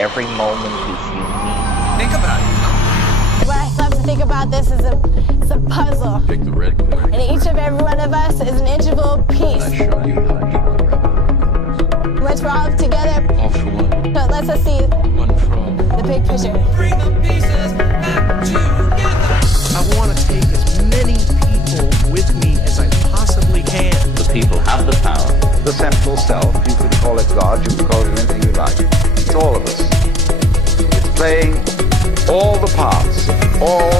Every moment is unique. Think about it. What I love to think about this is it's a puzzle. Take the red pill. And each of every one of us is an integral piece. I show you how you can grab Once we're all together, all for one. so it lets us see One for all. the big picture. Bring the pieces back together. I want to take as many people with me as I possibly can. The people have the power. The central self, you could call it God, you could call it anything you like. It's all of us. It's playing all the parts, all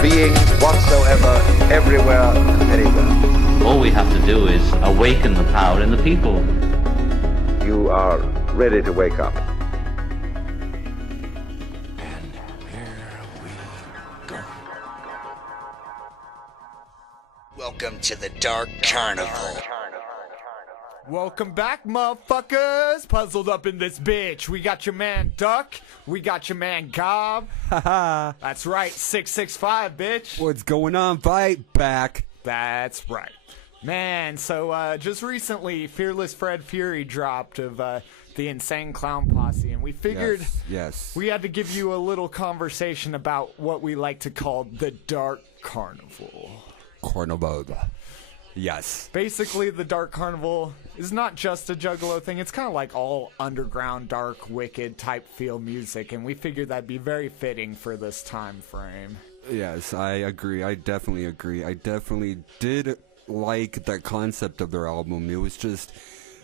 beings whatsoever, everywhere and anywhere. All we have to do is awaken the power in the people. You are ready to wake up. And here we go. Welcome to the Dark Carnival. Welcome back, motherfuckers! Puzzled up in this bitch. We got your man Duck. We got your man Gob. Haha. That's right, 665, bitch. What's going on? Fight back. That's right. Man, so just recently, Fearless Fred Fury dropped of the Insane Clown Posse, and we figured Yes. we had to give you a little conversation about what we like to call the Dark Carnival. Carnival. Yes. Basically, the Dark Carnival is not just a Juggalo thing. It's kind of like all underground, dark, wicked type feel music, and we figured that'd be very fitting for this time frame. Yes, I agree. I definitely agree. I definitely did like the concept of their album. It was just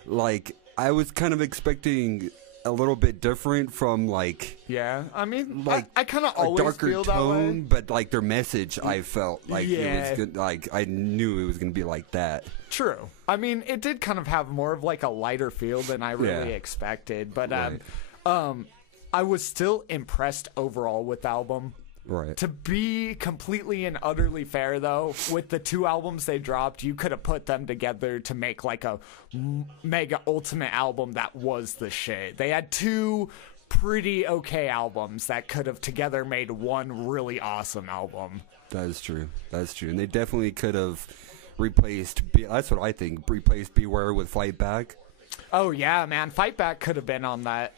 like I was kind of expecting a little bit different from like Yeah, I mean, like I kind of a always darker feel that tone, way. but like their message, I felt like it Yeah. was good. Like I knew it was gonna be like that. True. I mean, it did kind of have more of like a lighter feel than I really Yeah. expected, but Right. I was still impressed overall with the album. Right. To be completely and utterly fair, though, with the two albums they dropped, you could have put them together to make like a mega ultimate album that was the shit. They had two pretty okay albums that could have together made one really awesome album. That is true. That's true. And they definitely could have replaced. That's what I think. Replaced Beware with Fight Back. Oh yeah, man, Fight Back could have been on that.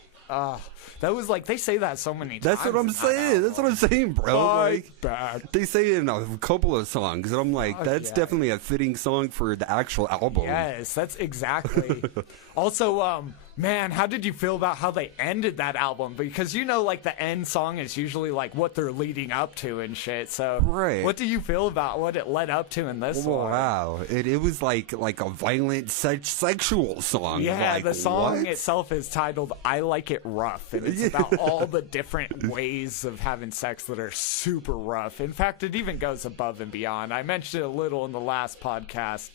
That was like, they say that so many times. That's what I'm in that saying. That's what I'm saying, bro. Fight Like, Back. they say it in a couple of songs, and I'm like, Fuck that's yeah. definitely a fitting song for the actual album. Yes, that's exactly. Also, man, how did you feel about how they ended that album? Because you know, like the end song is usually like what they're leading up to and shit. So, Right. what do you feel about what it led up to in this one? Wow, it was like a violent sexual song. Yeah, like, the song what? itself is titled "I Like It Rough," and it's about all the different ways of having sex that are super rough. In fact, it even goes above and beyond. I mentioned it a little in the last podcast,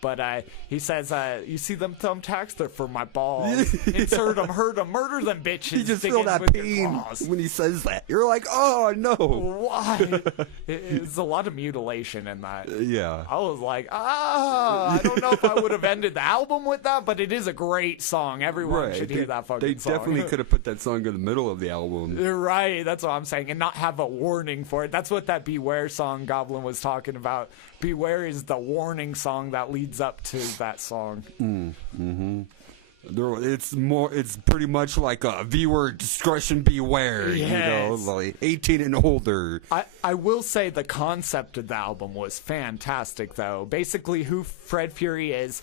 but he says, "You see them thumbtacks? They're for my balls. Insert them, hurt them, murder them, bitches." You just Dig feel in that with your pain claws." when he says that. You're like, oh no. Why? It's a lot of mutilation in that. Yeah. I was like, I don't know if I would have ended the album with that, but it is a great song. Everyone should hear that fucking They song. definitely could have put that song in the middle of the album. You're right, that's what I'm saying, and not have a warning for it. That's what that Beware song Goblin was talking about. Beware is the warning song that leads up to that song. It's pretty much like a viewer discretion beware, Yes. you know, like 18 and older. I will say the concept of the album was fantastic, though. Basically, who Fred Fury is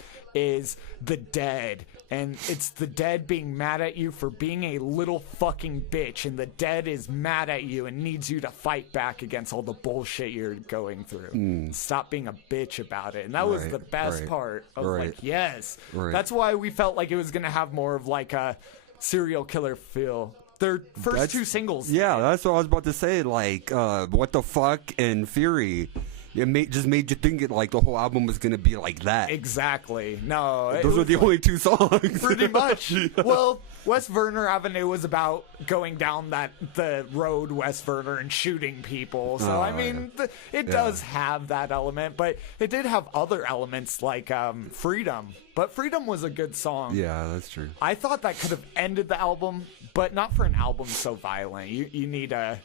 the dead. And it's the dead being mad at you for being a little fucking bitch. And the dead is mad at you and needs you to fight back against all the bullshit you're going through. Stop being a bitch about it. And that was Right, the best right, part of right. like, yes. Right. That's why we felt like it was going to have more of like a serial killer feel. Their first two singles. Yeah, that's what I was about to say. Like, What the Fuck and Fury. It just made you think like the whole album was going to be like that. Exactly. No. it Those were was the like- only two songs. Pretty much. Well, West Werner Avenue was about going down the road West Werner and shooting people. So, Oh, I mean, it does have that element, but it did have other elements like Freedom. But Freedom was a good song. Yeah, that's true. I thought that could have ended the album, but not for an album so violent. You need a...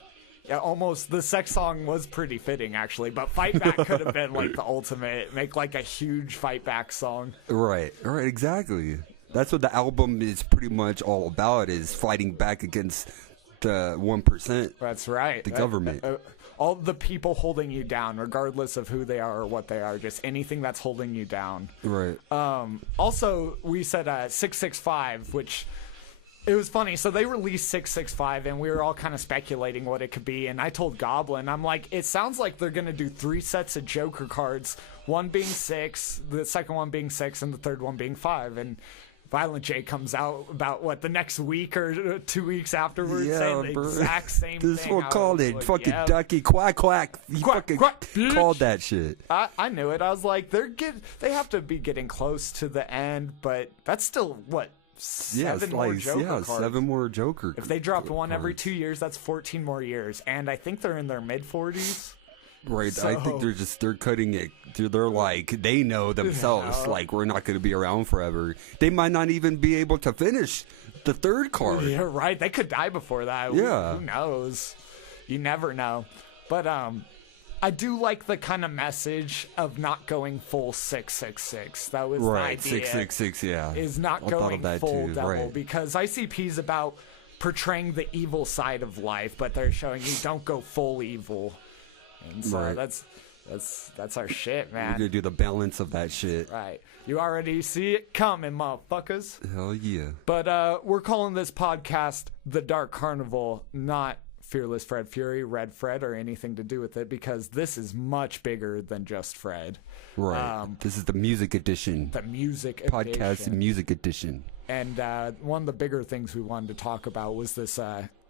Yeah, almost the sex song was pretty fitting actually, but Fight Back could have been like the ultimate, make like a huge Fight Back song. Right, exactly. That's what the album is pretty much all about, is fighting back against the 1%. That's right. The government. All the people holding you down, regardless of who they are or what they are, just anything that's holding you down. Right. Also, we said 665, which it was funny. So they released 665, and we were all kind of speculating what it could be. And I told Goblin, I'm like, it sounds like they're going to do 3 sets of Joker cards, one being 6, the second one being 6, and the third one being 5. And Violent J comes out about the next week or 2 weeks afterwards, saying the exact same thing. This one called it like, fucking yep. ducky quack quack. He Quack, fucking quack, bitch. called that shit. I knew it. I was like, they have to be getting close to the end, but that's still what. Yeah, 7 more Joker cards. 7 more Joker. If they dropped one every cards. 2 years, that's 14 more years, and I think they're in their mid-40s. Right, So- I think they're cutting it. They're like, they know themselves, like, we're not going to be around forever. They might not even be able to finish the third card. Yeah, right. They could die before that. Yeah. Who knows? You never know. But I do like the kind of message of not going full 666. That was Right, the idea. 666, yeah. Is not I thought going of that full too, devil right. because ICP is about portraying the evil side of life, but they're showing you don't go full evil. And so Right. that's our shit, We're man. going to do the balance of that shit. Right. You already see it coming, motherfuckers. Hell yeah. But we're calling this podcast The Dark Carnival, not Fearless Fred Fury, Red Fred, or anything to do with it, because this is much bigger than just Fred. Right. This is the music edition. The music Podcast edition. music edition. And one of the bigger things we wanted to talk about was this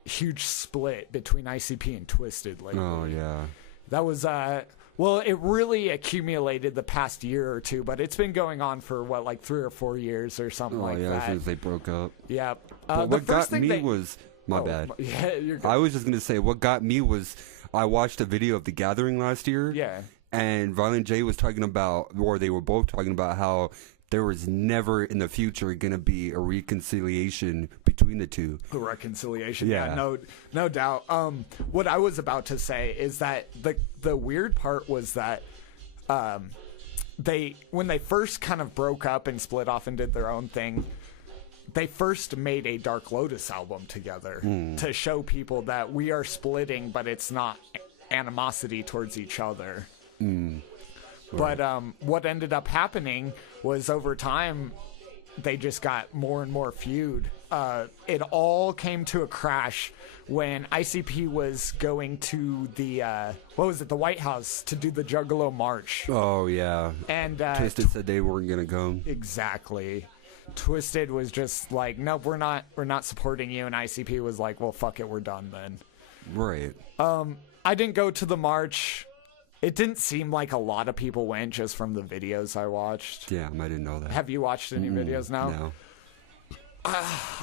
huge split between ICP and Twisted lately. Oh, yeah. That was, well, it really accumulated the past year or two, but it's been going on for, 3 or 4 years or something Oh, like yeah, that. as soon as they broke up. Yeah. But what got me was... My bad. Yeah, you're good. I was just going to say, what got me was I watched a video of The Gathering last year. Yeah. And Violent J was talking about, or they were both talking about how there was never in the future going to be a reconciliation between the two. A reconciliation. Yeah. No doubt. What I was about to say is that the weird part was that when they first kind of broke up and split off and did their own thing, they first made a Dark Lotus album together to show people that we are splitting, but it's not animosity towards each other. But what ended up happening was over time, they just got more and more feud. It all came to a crash when ICP was going to the the White House to do the Juggalo March. Oh, yeah. And Twisted said they weren't going to go. Exactly. Twisted was just like, nope, we're not supporting you, and ICP was like, well, fuck it, we're done then. Right. I didn't go to the march. It didn't seem like a lot of people went just from the videos I watched. Damn, I didn't know that. Have you watched any videos now? No.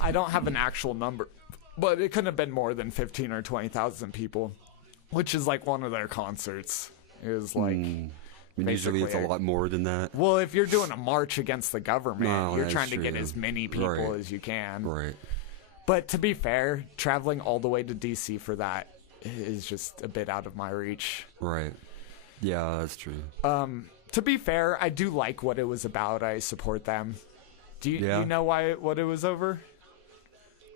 I don't have an actual number, but it couldn't have been more than 15 or 20,000 people, which is like one of their concerts. It was like... Usually it's a lot more than that. Well, if you're doing a march against the government, No, you're that's trying to get true. as many people Right. as you can. Right. But to be fair, traveling all the way to DC for that is just a bit out of my reach. Right. Yeah, that's true. To be fair, I do like what it was about. I support them. Do you know what it was over?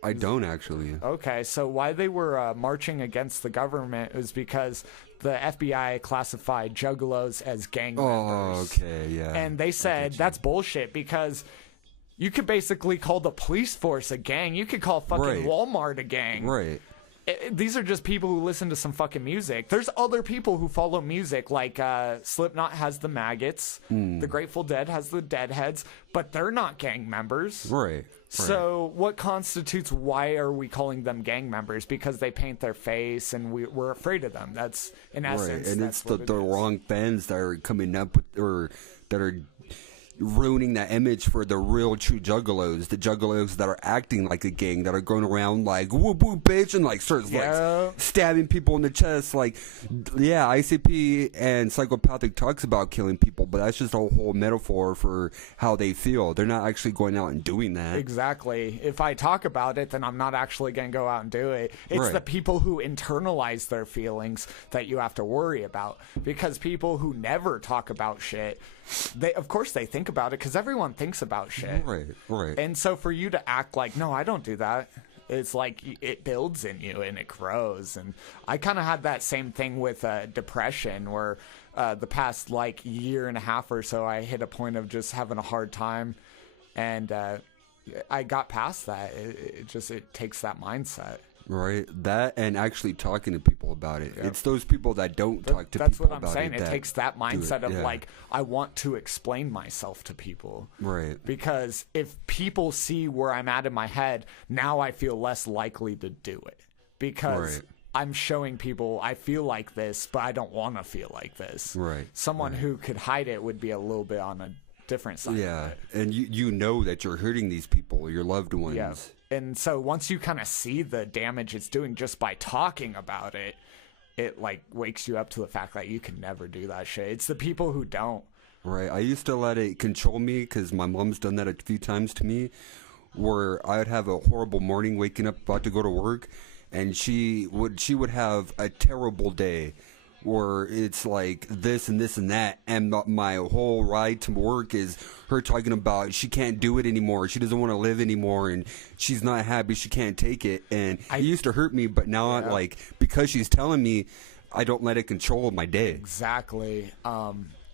I don't actually. Okay, so why they were marching against the government was because the FBI classified juggalos as gang Oh, members. okay, yeah. And they said that's bullshit because you could basically call the police force a gang. You could call fucking Right. Walmart a gang. Right. These are just people who listen to some fucking music. There's other people who follow music, like Slipknot has the Maggots, the Grateful Dead has the Deadheads, but they're not gang members. Right. So what constitutes why are we calling them gang members? Because they paint their face and we're afraid of them. That's in essence. Right, and that's it's the what it the is. wrong fans that are coming up with, or that are ruining that image for the real true juggalos, the juggalos that are acting like a gang, that are going around like whoop whoop bitch and like starts Yeah. like stabbing people in the chest. Like, yeah, ICP and Psychopathic talks about killing people, but that's just a whole metaphor for how they feel. They're not actually going out and doing that. Exactly. If I talk about it, then I'm not actually going to go out and do it. It's Right. the people who internalize their feelings that you have to worry about. Because people who never talk about shit, of course they think about it because everyone thinks about shit. Right. And so for you to act like, no, I don't do that, it's like it builds in you and it grows. And I kind of had that same thing with depression where the past like year and a half or so, I hit a point of just having a hard time. And I got past that. It takes that mindset. Right, that and actually talking to people about it. Yep. It's those people that don't talk to that's people what I'm about saying. it. It takes that mindset of yeah. like, I want to explain myself to people. Right. Because if people see where I'm at in my head, now I feel less likely to do it. Because right. I'm showing people I feel like this, but I don't want to feel like this. Right. Someone who could hide it would be a little bit on a different side. Yeah, of it. and you know that you're hurting these people, your loved ones. Yeah. And so once you kind of see the damage it's doing just by talking about it, it like wakes you up to the fact that you can never do that shit. It's the people who don't. Right. I used to let it control me because my mom's done that a few times to me, where I would have a horrible morning waking up about to go to work, and she would have a terrible day where it's like this and this and that, and my whole ride to work is her talking about she can't do it anymore, she doesn't want to live anymore, and she's not happy, she can't take it. And it used to hurt me, but now like, because she's telling me, I don't let it control my day. Exactly.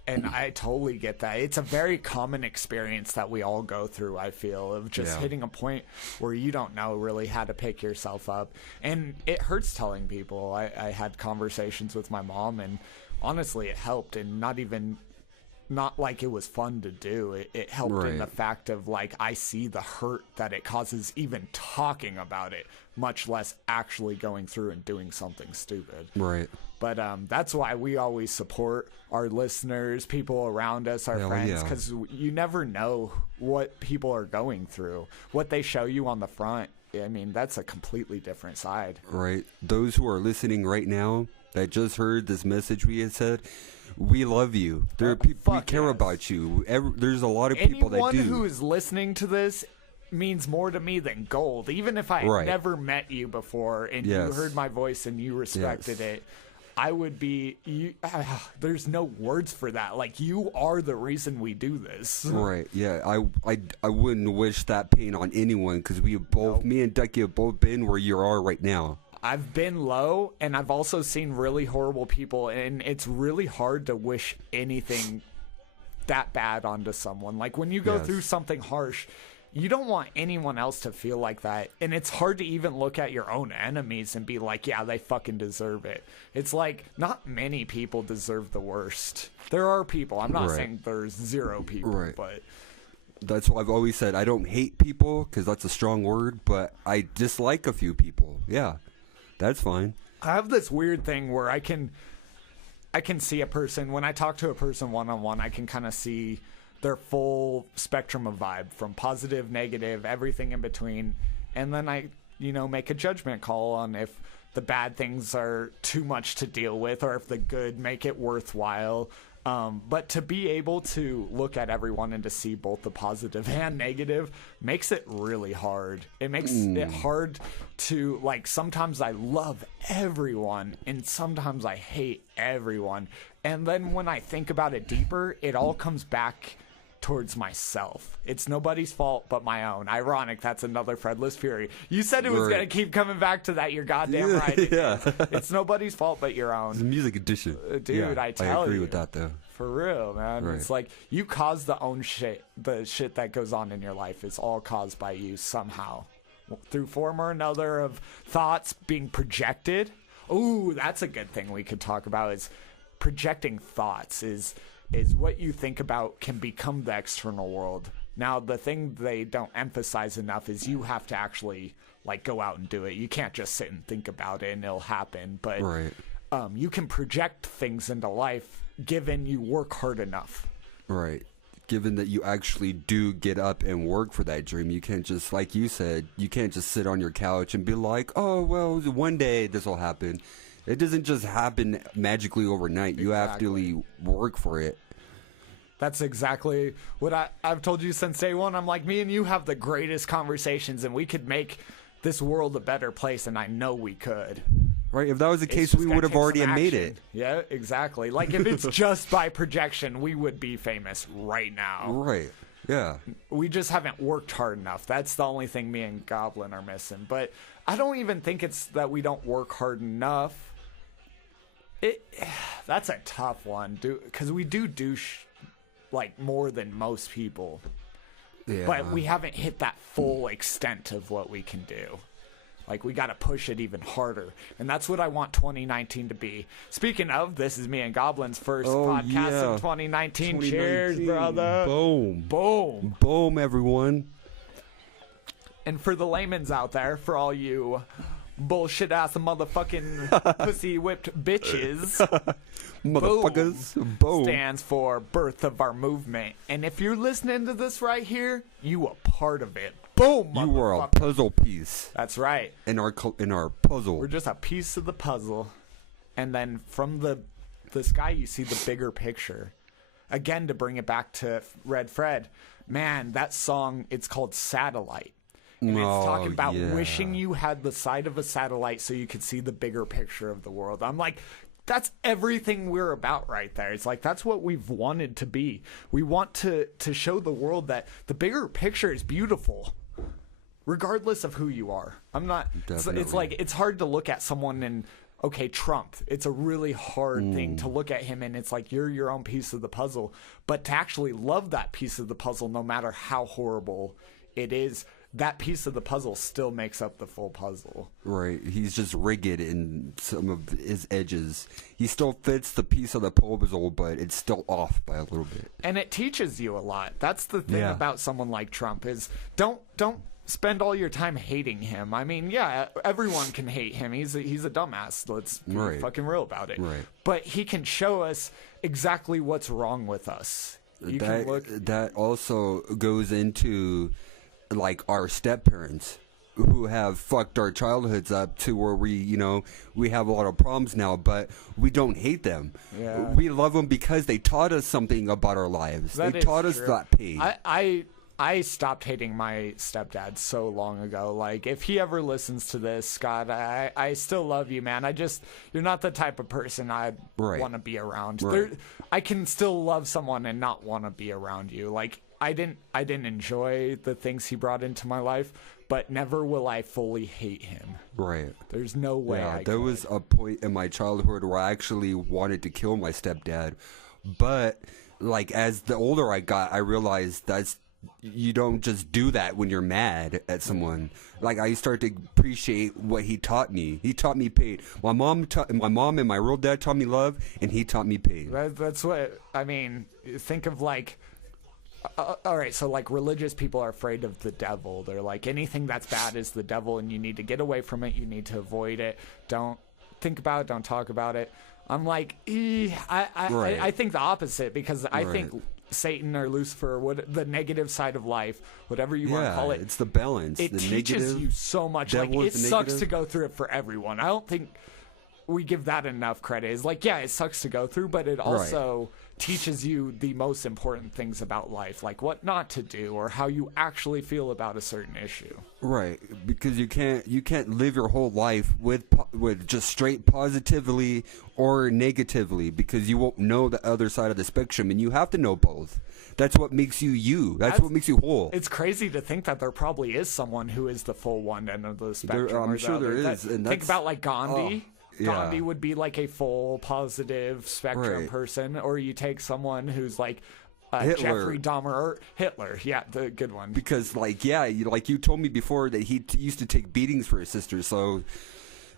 And I totally get that. It's a very common experience that we all go through, I feel, of just hitting a point where you don't know really how to pick yourself up. And it hurts telling people. I had conversations with my mom, and honestly, it helped. And not like it was fun to do. It helped in the fact of, like, I see the hurt that it causes even talking about it, much less actually going through and doing something stupid. Right. But that's why we always support our listeners, people around us, our friends, because you never know what people are going through. What they show you on the front, I mean, that's a completely different side. Right. Those who are listening right now that just heard this message we had said, we love you. There are people we care about you. There's a lot of people that do. Anyone who is listening to this means more to me than gold. Even if I never met you before and you heard my voice and you respected it, I would be. There's no words for that. Like, you are the reason we do this. Right. Yeah. I wouldn't wish that pain on anyone, because we have both, me and Ducky have both been where you are right now. I've been low, and I've also seen really horrible people, and it's really hard to wish anything that bad onto someone. Like, when you go through something harsh, you don't want anyone else to feel like that. And it's hard to even look at your own enemies and be like, yeah, they fucking deserve it. It's like, not many people deserve the worst. There are people. I'm not saying there's zero people, but that's why I've always said I don't hate people, because that's a strong word, but I dislike a few people. Yeah, that's fine. I have this weird thing where I can see a person, when I talk to a person one-on-one, I can kind of see their full spectrum of vibe, from positive, negative, everything in between. And then I, make a judgment call on if the bad things are too much to deal with or if the good make it worthwhile. But to be able to look at everyone and to see both the positive and negative makes it really hard. It makes it hard to, like, sometimes I love everyone and sometimes I hate everyone. And then when I think about it deeper, it all comes back towards myself. It's nobody's fault but my own. Ironic, that's another Fredless Fury. You said it was going to keep coming back to that. You're goddamn right. It's nobody's fault but your own. It's a music edition. Dude, I tell you. I agree with that, though. For real, man. It's like, you cause the shit that goes on in your life is all caused by you somehow. Through form or another of thoughts being projected. Ooh, that's a good thing we could talk about, is projecting thoughts is what you think about can become the external world. Now, the thing they don't emphasize enough is you have to actually, like, go out and do it. You can't just sit and think about it and it'll happen. But you can project things into life given you work hard enough. Right. Given that you actually do get up and work for that dream, you can't just, like you said, you can't just sit on your couch and be like, oh, well, one day this will happen. It doesn't just happen magically overnight. You have to work for it. That's exactly what I've told you since day one. I'm like, me and you have the greatest conversations, and we could make this world a better place, and I know we could. Right? If that was the It's case, just we gotta would have take already some made action. it. Yeah, exactly. Like if it's just by projection, we would be famous right now. Right. Yeah. We just haven't worked hard enough. That's the only thing me and Goblin are missing. But I don't even think it's that we don't work hard enough. That's a tough one, because we do like more than most people. Yeah. But we haven't hit that full extent of what we can do. Like, we got to push it even harder. And that's what I want 2019 to be. Speaking of, this is me and Goblin's first podcast yeah. of 2019. Cheers, brother. Boom. Boom. Boom, everyone. And for the layman's out there, for all you bullshit-ass motherfucking pussy-whipped bitches, Motherfuckers. Boom. stands for birth of our movement. And if you're listening to this right here, you a part of it. Boom, You were a motherfucker. puzzle piece That's right. in our puzzle. We're just a piece of the puzzle. And then from the sky, you see the bigger picture. Again, to bring it back to Red Fred, man, that song, it's called Satellite. And it's talking about wishing you had the side of a satellite so you could see the bigger picture of the world. I'm like, that's everything we're about right there. It's like, that's what we've wanted to be. We want to show the world that the bigger picture is beautiful, regardless of who you are. I'm not, it's like, it's hard to look at someone and, okay, Trump, it's a really hard thing to look at him and it's like, you're your own piece of the puzzle. But to actually love that piece of the puzzle, no matter how horrible it is, that piece of the puzzle still makes up the full puzzle. Right. He's just rigged in some of his edges. He still fits the piece of the puzzle, but it's still off by a little bit. And it teaches you a lot. That's the thing Yeah. about someone like Trump is don't spend all your time hating him. I mean, yeah, everyone can hate him. He's a dumbass. Let's be Right. fucking real about it. Right. But he can show us exactly what's wrong with us. You can look. That also goes into like our step parents who have fucked our childhoods up to where we have a lot of problems now, but we don't hate them. Yeah. We love them because they taught us something about our lives. That They is taught us true. that pain. I stopped hating my stepdad so long ago. Like, if he ever listens to this, Scott, I still love you, man. You're not the type of person I'd Right. want to be around. Right. I can still love someone and not want to be around you. Like, I didn't enjoy the things he brought into my life, but never will I fully hate him. Right. There's no way I there could. was a point in my childhood where I actually wanted to kill my stepdad, but like as the older I got, I realized you don't just do that when you're mad at someone. Like, I start to appreciate what he taught me. He taught me pain. My mom and my real dad taught me love, and he taught me pain. That's what I mean. Think of like. All right, so like religious people are afraid of the devil. They're like, anything that's bad is the devil, and you need to get away from it. You need to avoid it. Don't think about it. Don't talk about it. I'm like, I think the opposite, because I think Satan or Lucifer, the negative side of life, whatever you want to call it, it's the balance. it the teaches negative, you so much. Like, devil it is the sucks negative. to go through it for everyone. I don't think we give that enough credit. It's like, yeah, it sucks to go through, but it also teaches you the most important things about life, like what not to do or how you actually feel about a certain issue. Right, because you can't live your whole life with just straight positively or negatively, because you won't know the other side of the spectrum, and you have to know both. That's what makes you you. That's what makes you whole. It's crazy to think that there probably is someone who is the full one end of the spectrum. I'm or the sure there other. is, and Think that's- about like Gandhi. yeah. Gandhi would be like a full positive spectrum Right. person, or you take someone who's like Hitler. Jeffrey Dahmer or Hitler. Yeah, the good one. Because you told me before that he used to take beatings for his sister, so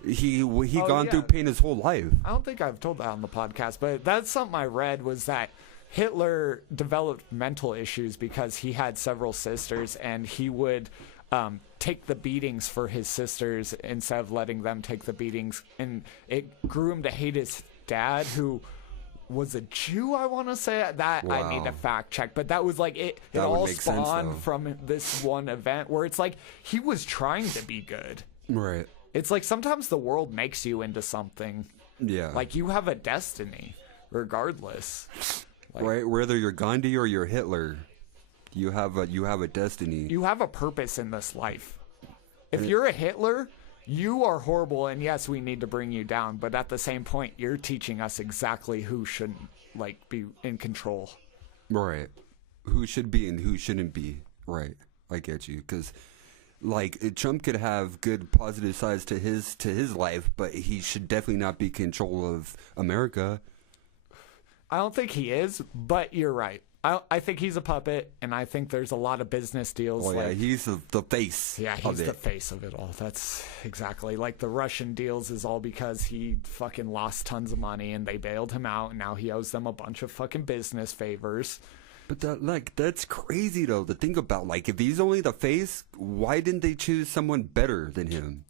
he gone through pain his whole life. I don't think I've told that on the podcast, but that's something I read, was that Hitler developed mental issues because he had several sisters, and he would take the beatings for his sisters instead of letting them take the beatings, and it grew him to hate his dad, who was a Jew, I want to say. That I need to fact check, but that was like it That would all make sense, spawned though. from this one event where it's like he was trying to be good. Right. It's like sometimes the world makes you into something. Yeah. Like, you have a destiny, regardless. Right. Whether you're Gandhi or you're Hitler, you have a destiny. You have a purpose in this life. If you're a Hitler, you are horrible, and yes, we need to bring you down, but at the same point, you're teaching us exactly who shouldn't, like, be in control. Right. Who should be and who shouldn't be. Right. I get you. Because, like, Trump could have good positive sides to his life, but he should definitely not be in control of America. I don't think he is, but you're right. I think he's a puppet, and I think there's a lot of business deals. Oh, yeah, he's the face. Yeah, he's the face of it all. That's exactly. Like, the Russian deals is all because he fucking lost tons of money, and they bailed him out, and now he owes them a bunch of fucking business favors. But that's crazy, though, to think about. Like, if he's only the face, why didn't they choose someone better than him?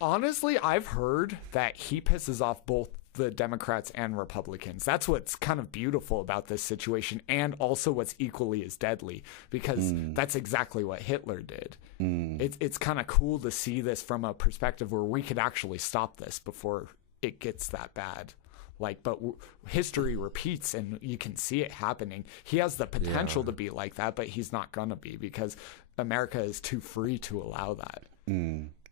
Honestly, I've heard that he pisses off both the Democrats and Republicans. That's what's kind of beautiful about this situation, and also what's equally as deadly, because that's exactly what Hitler did. It's kind of cool to see this from a perspective where we could actually stop this before it gets that bad. Like, but history repeats, and you can see it happening. He has the potential to be like that, but he's not gonna be, because America is too free to allow that.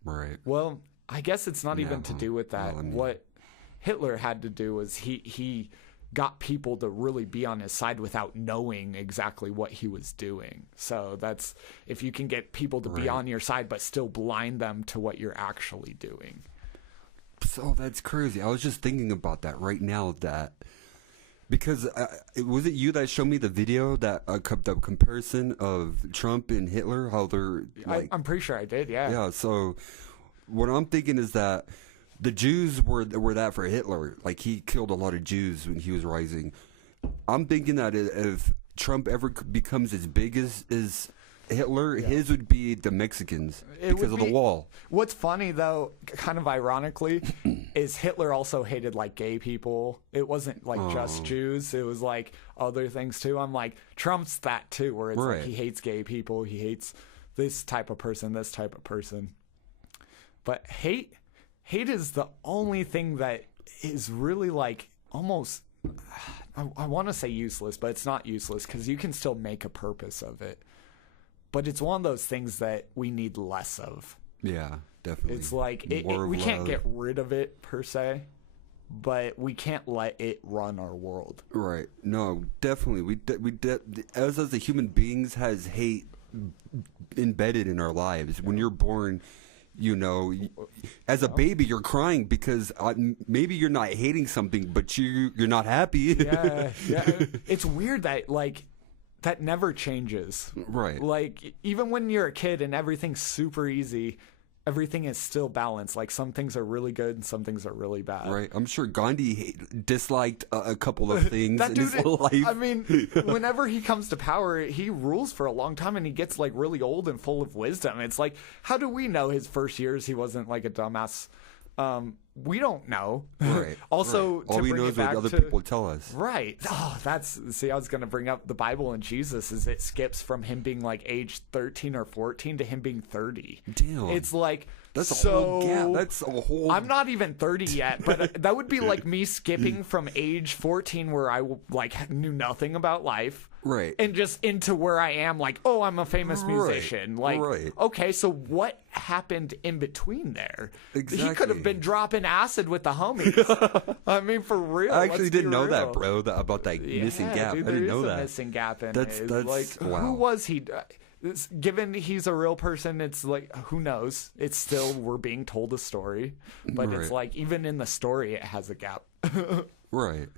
Right. Well, I guess it's not even to do with that. Well, I mean, what Hitler had to do was he got people to really be on his side without knowing exactly what he was doing. So that's, if you can get people to be on your side but still blind them to what you're actually doing. So that's crazy. I was just thinking about that right now, because was it you that showed me the video, that the comparison of Trump and Hitler, how they're like, I'm pretty sure I did, yeah. Yeah, so what I'm thinking is that the Jews were that for Hitler. Like, he killed a lot of Jews when he was rising. I'm thinking that if Trump ever becomes as big as Hitler, his would be the Mexicans because of the wall. What's funny, though, kind of ironically, is Hitler also hated, like, gay people. It wasn't, like, just Jews. It was, like, other things, too. I'm like, Trump's that, too, where it's like he hates gay people. He hates this type of person, this type of person. But hate is the only thing that is really, like, almost, I want to say useless, but it's not useless, because you can still make a purpose of it. But it's one of those things that we need less of. Yeah, definitely. It's like, we can't get rid of it, per se, but we can't let it run our world. Right. No, definitely. As the human beings, has hate embedded in our lives. When you're born, you know, as a baby, you're crying because maybe you're not hating something, but you're not happy. Yeah. It's weird that, like, that never changes. Right. Like, even when you're a kid and everything's super easy, everything is still balanced. Like, some things are really good and some things are really bad. Right. I'm sure Gandhi disliked a couple of things in his life. I mean, whenever he comes to power, he rules for a long time, and he gets, like, really old and full of wisdom. It's like, how do we know his first years he wasn't, like, a dumbass? We don't know. Right. Also, right. All we know is what other people tell us. Right. Oh, see, I was going to bring up the Bible and Jesus, is it skips from him being like age 13 or 14 to him being 30. Damn. It's like, that's a whole gap. That's a whole. I'm not even 30 yet, but that would be like me skipping from age 14, where I like knew nothing about life. Right. And just into where I am, like, oh, I'm a famous musician. Like, okay, so what happened in between there? Exactly. He could have been dropping acid with the homies. I mean, for real. I actually didn't know that, bro, about that missing gap. Dude, I didn't know there is that. a missing gap in that's it. Like, wow. Who was he? Given he's a real person, it's like, who knows? It's still, we're being told a story. But it's like, even in the story, it has a gap. Right.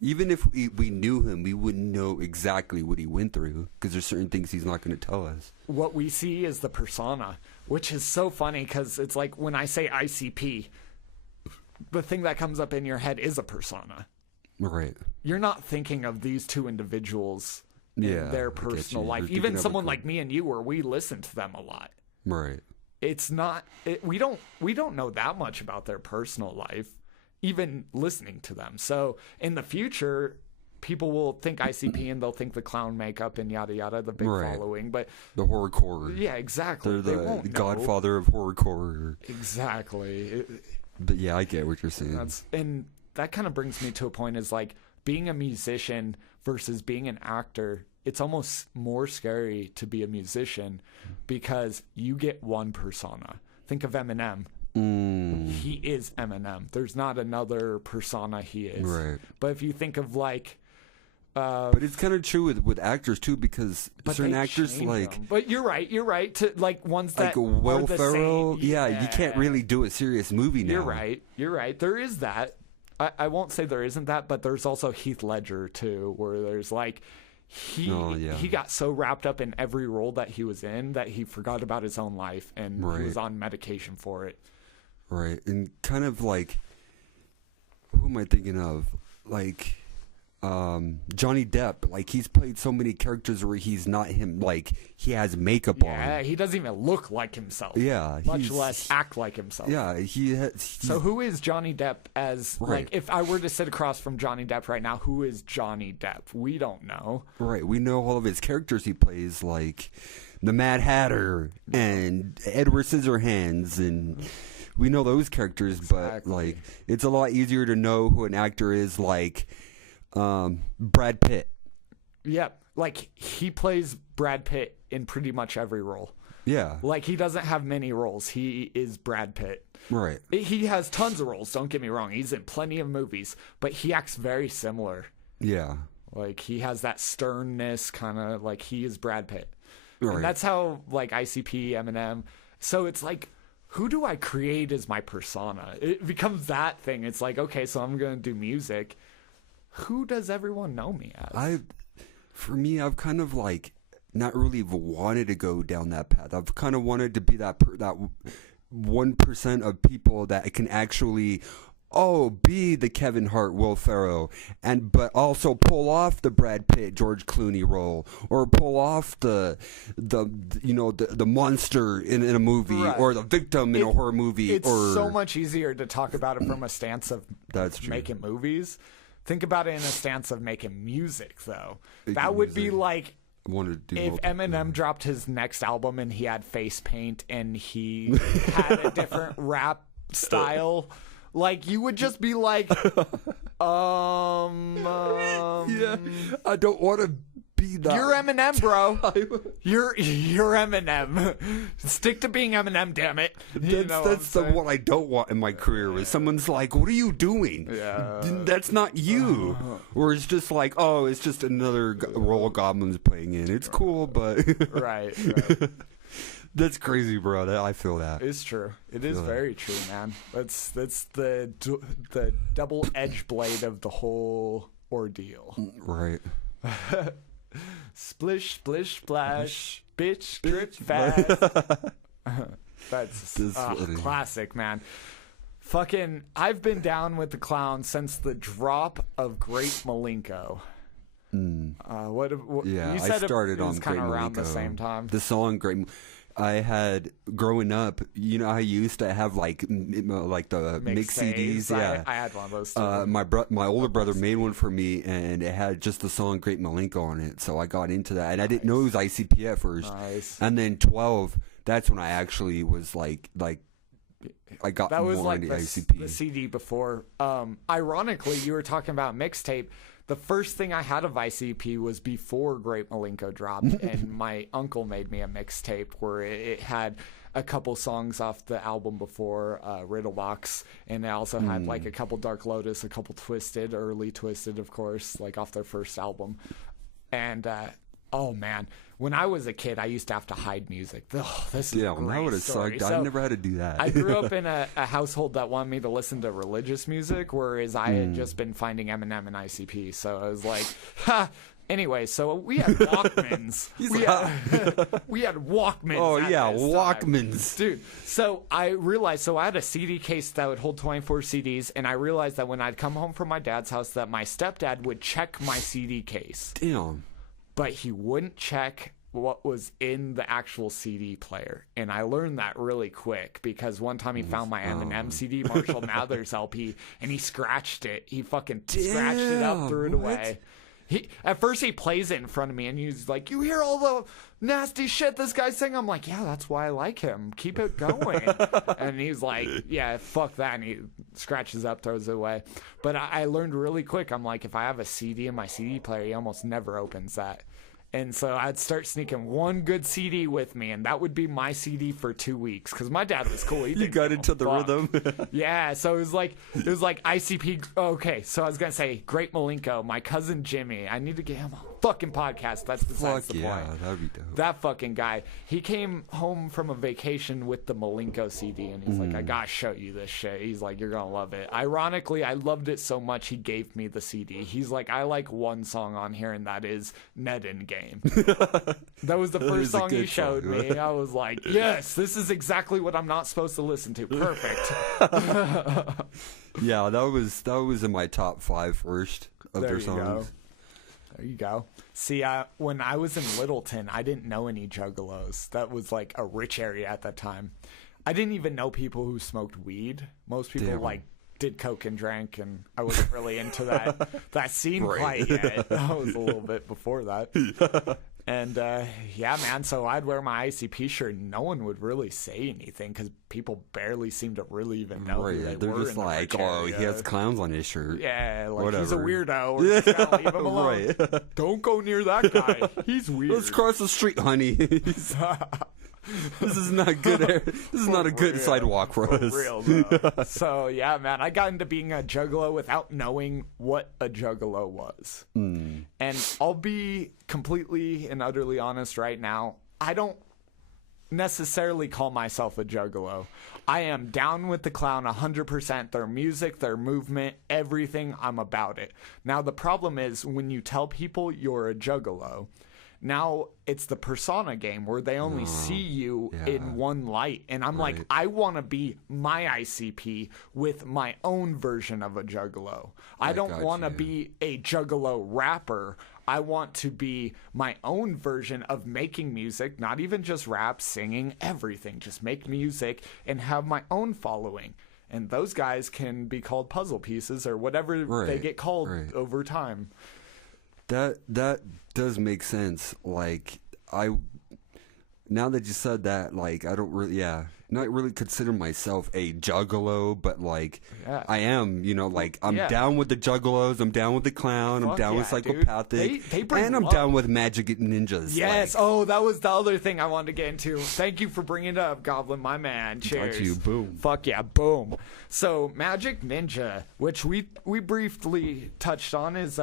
Even if we knew him, we wouldn't know exactly what he went through, because there's certain things he's not going to tell us. What we see is the persona, which is so funny, because it's like, when I say ICP, the thing that comes up in your head is a persona. Right. You're not thinking of these two individuals in their personal life. You're Even someone like me and you, where we listen to them a lot. Right. It's not. We don't know that much about their personal life, even listening to them. So in the future, people will think ICP and they'll think the clown makeup and yada yada, the big following, but the horrorcore. Yeah, exactly. They're the godfather of horrorcore. Exactly. But yeah, I get what you're saying. And that kind of brings me to a point, is like, being a musician versus being an actor. It's almost more scary to be a musician, because you get one persona. think of Eminem. He is Eminem. There's not another persona he is. Right. But if you think of like, But it's kind of true with actors too, because certain they actors change like them. But you're right. To like ones that Will are the Ferrell. same. Yeah, you can't really do a serious movie now. You're right. There is that. I won't say there isn't that, but there's also Heath Ledger too, where there's like he got so wrapped up in every role that he was in that he forgot about his own life and he was on medication for it. Right, and kind of like, who am I thinking of? Like, Johnny Depp. Like, he's played so many characters where he's not him. Like, he has makeup on. Yeah, he doesn't even look like himself. Yeah, much less act like himself. Yeah, So who is Johnny Depp as? Right. Like, if I were to sit across from Johnny Depp right now, who is Johnny Depp? We don't know. Right, we know all of his characters he plays, like the Mad Hatter and Edward Scissorhands, and we know those characters. But like, it's a lot easier to know who an actor is, like Brad Pitt. Yep, like he plays Brad Pitt in pretty much every role. Yeah, like he doesn't have many roles. He is Brad Pitt. Right. He has tons of roles. Don't get me wrong. He's in plenty of movies, but he acts very similar. Yeah. Like he has that sternness, kind of like he is Brad Pitt. Right. And that's how like ICP, Eminem. So it's like, who do I create as my persona? It becomes that thing. It's like, okay, so I'm going to do music. Who does everyone know me as? For me, I've kind of like not really wanted to go down that path. I've kind of wanted to be that 1% of people that can actually, be the Kevin Hart, Will Ferrell, but also pull off the Brad Pitt, George Clooney role, or pull off the monster in a movie, Right. or the victim in a horror movie. It's so much easier to talk about it from a stance of That's true. making movies. Think about it in a stance of making music, though. That would be like if Eminem dropped his next album and he had face paint and he had a different rap style. Like, you would just be like, yeah, I don't want to be that. You're Eminem, bro. You're Eminem. Stick to being Eminem, damn it. That's the one I don't want in my career. Where someone's like, "What are you doing? Yeah. That's not you." Or it's just like, "Oh, it's just another role Goblin's playing in. It's cool, but right." That's crazy, bro. I feel that. It's true. It is very true, man. That's the double-edged blade of the whole ordeal. Right. Splish, splish, splash, bitch, drip fast. That's classic, man. Fucking, I've been down with the clown since the drop of Great Malenko. What Yeah, you said I started it was on kind Great of around Malenko. the same time. The song Great. I had growing up. You know, I used to have like the mix CDs. Yeah, I had one of those too. My older brother made one for me, and it had just the song "Great Malenko" on it. So I got into that, and I didn't know it was ICP at first. Nice. And then 12. That's when I actually was like I got that was more like into the, ICP. the CD before. Ironically, you were talking about mixtape. The first thing I had of ICP was before Great Malenko dropped, and my uncle made me a mixtape where it had a couple songs off the album before Riddlebox, and it also had like a couple Dark Lotus, a couple Twisted, early Twisted, of course, like off their first album. And oh man, when I was a kid, I used to have to hide music. This is a great that would have story. sucked. I never had to do that. I grew up in a household that wanted me to listen to religious music, whereas I had just been finding Eminem and ICP. So I was like, ha. Anyway, so we had Walkmans. we had Walkmans. Oh at yeah, this time. Walkmans, dude. So I realized. So I had a CD case that would hold 24 CDs, and I realized that when I'd come home from my dad's house, that my stepdad would check my CD case. Damn. But he wouldn't check what was in the actual CD player. And I learned that really quick because one time he found my Eminem CD, Marshall Mathers LP, and he scratched it. He fucking scratched it up, threw it away. At first he plays it in front of me and he's like, "You hear all the nasty shit this guy's saying?" I'm like, "Yeah, that's why I like him. Keep it going." And he's like, "Yeah, fuck that." And he scratches up, throws it away. But I learned really quick. I'm like, if I have a CD in my CD player, he almost never opens that. And so I'd start sneaking one good CD with me, and that would be my CD for 2 weeks. Because my dad was cool. He You didn't got give a into the fuck. rhythm. Yeah, so it was like ICP. Okay, so I was gonna say Great Malenko, my cousin Jimmy. I need to get him a fucking podcast. That's besides Fuck the yeah, point. that'd be dope. That fucking guy. He came home from a vacation with the Malenko CD, and he's like, I gotta show you this shit. He's like, you're gonna love it. Ironically, I loved it so much, he gave me the CD. He's like, I like one song on here, and that is Ned in Game. That was the first is a song he good showed song. me. I was like, yes, this is exactly what I'm not supposed to listen to. Perfect. Yeah, that was in my top 5 first of There their you songs. go. There you go. See, when I was in Littleton, I didn't know any juggalos. That was like a rich area at that time. I didn't even know people who smoked weed. Most people Damn. did coke and drank, and I wasn't really into that scene quite yet. I was a little bit before that. And yeah, man. So I'd wear my ICP shirt, and no one would really say anything because people barely seem to really even know who they They're were. just in the like, rich oh, he area. has clowns on his shirt. Yeah, like he's a Whatever. weirdo. We're just gotta leave him alone. Right. Don't go near that guy. He's weird. Let's cross the street, honey. This is not good. This is not a good real. sidewalk for us. Real though. So yeah, man, I got into being a juggalo without knowing what a juggalo was. And I'll be completely and utterly honest right now. I don't necessarily call myself a juggalo. I am down with the clown 100%. Their music, their movement, everything, I'm about it. Now the problem is when you tell people you're a juggalo, now it's the persona game where they only see you yeah. in one light. And I'm like, Right. I want to be my ICP with my own version of a juggalo. I don't got want to you. be a juggalo rapper. I want to be my own version of making music, not even just rap, singing, everything. Just make music and have my own following. And those guys can be called puzzle pieces or whatever they Right, get called right. over time. That does make sense. Like now that you said that, like I don't really, not really consider myself a juggalo, but like Yeah. I am. You know, like I'm Yeah. down with the juggalos. I'm down with the clown. I'm Fuck down with yeah, dude. psychopathic, They bring and I'm love. down with magic ninjas. Yes. like, Oh, that was the other thing I wanted to get into. Thank you for bringing it up, Goblin, my man. Cheers. you. Boom. Fuck yeah. Boom. So, Magic Ninja, which we briefly touched on, is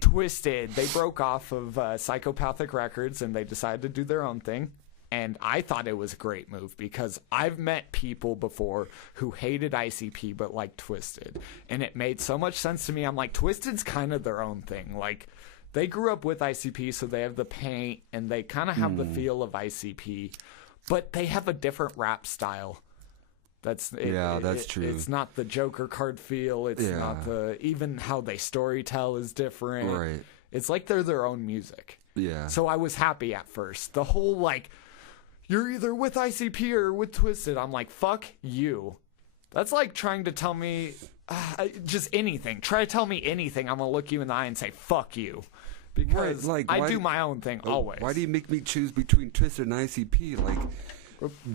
Twisted. They broke off of Psychopathic Records and they decided to do their own thing. And I thought it was a great move because I've met people before who hated ICP but liked Twisted. And it made so much sense to me. I'm like, Twisted's kind of their own thing. Like, they grew up with ICP, so they have the paint and they kind of have the feel of ICP. But they have a different rap style. That's true. It's not the Joker card feel. It's Yeah. not even how they storytell is different. Right. It's like they're their own music. Yeah. So I was happy at first. The whole like, you're either with ICP or with Twisted. I'm like, fuck you. That's like trying to tell me just anything. Try to tell me anything. I'm gonna look you in the eye and say fuck you, because Right, like, I why- do my own thing always. Why do you make me choose between Twisted and ICP? Like,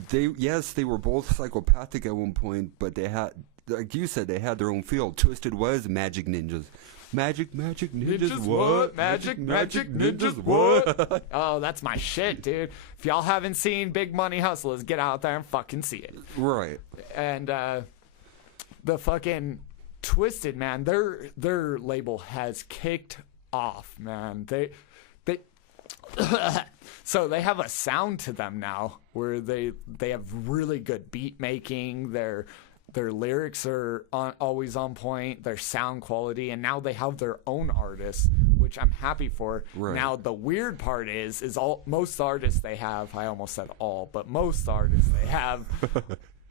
they were both psychopathic at one point, but they had, like you said, they had their own field. Twisted was magic ninjas. Magic ninjas, what? Magic ninjas what? Oh, that's my shit, dude. If y'all haven't seen Big Money Hustlers, get out there and fucking see it. Right. And the fucking Twisted, man, their label has kicked off, man. They so they have a sound to them now where they have really good beat making. Their lyrics are always on point, their sound quality, and now they have their own artists, which I'm happy for. Right. Now the weird part is most artists they have, I almost said all, but most artists they have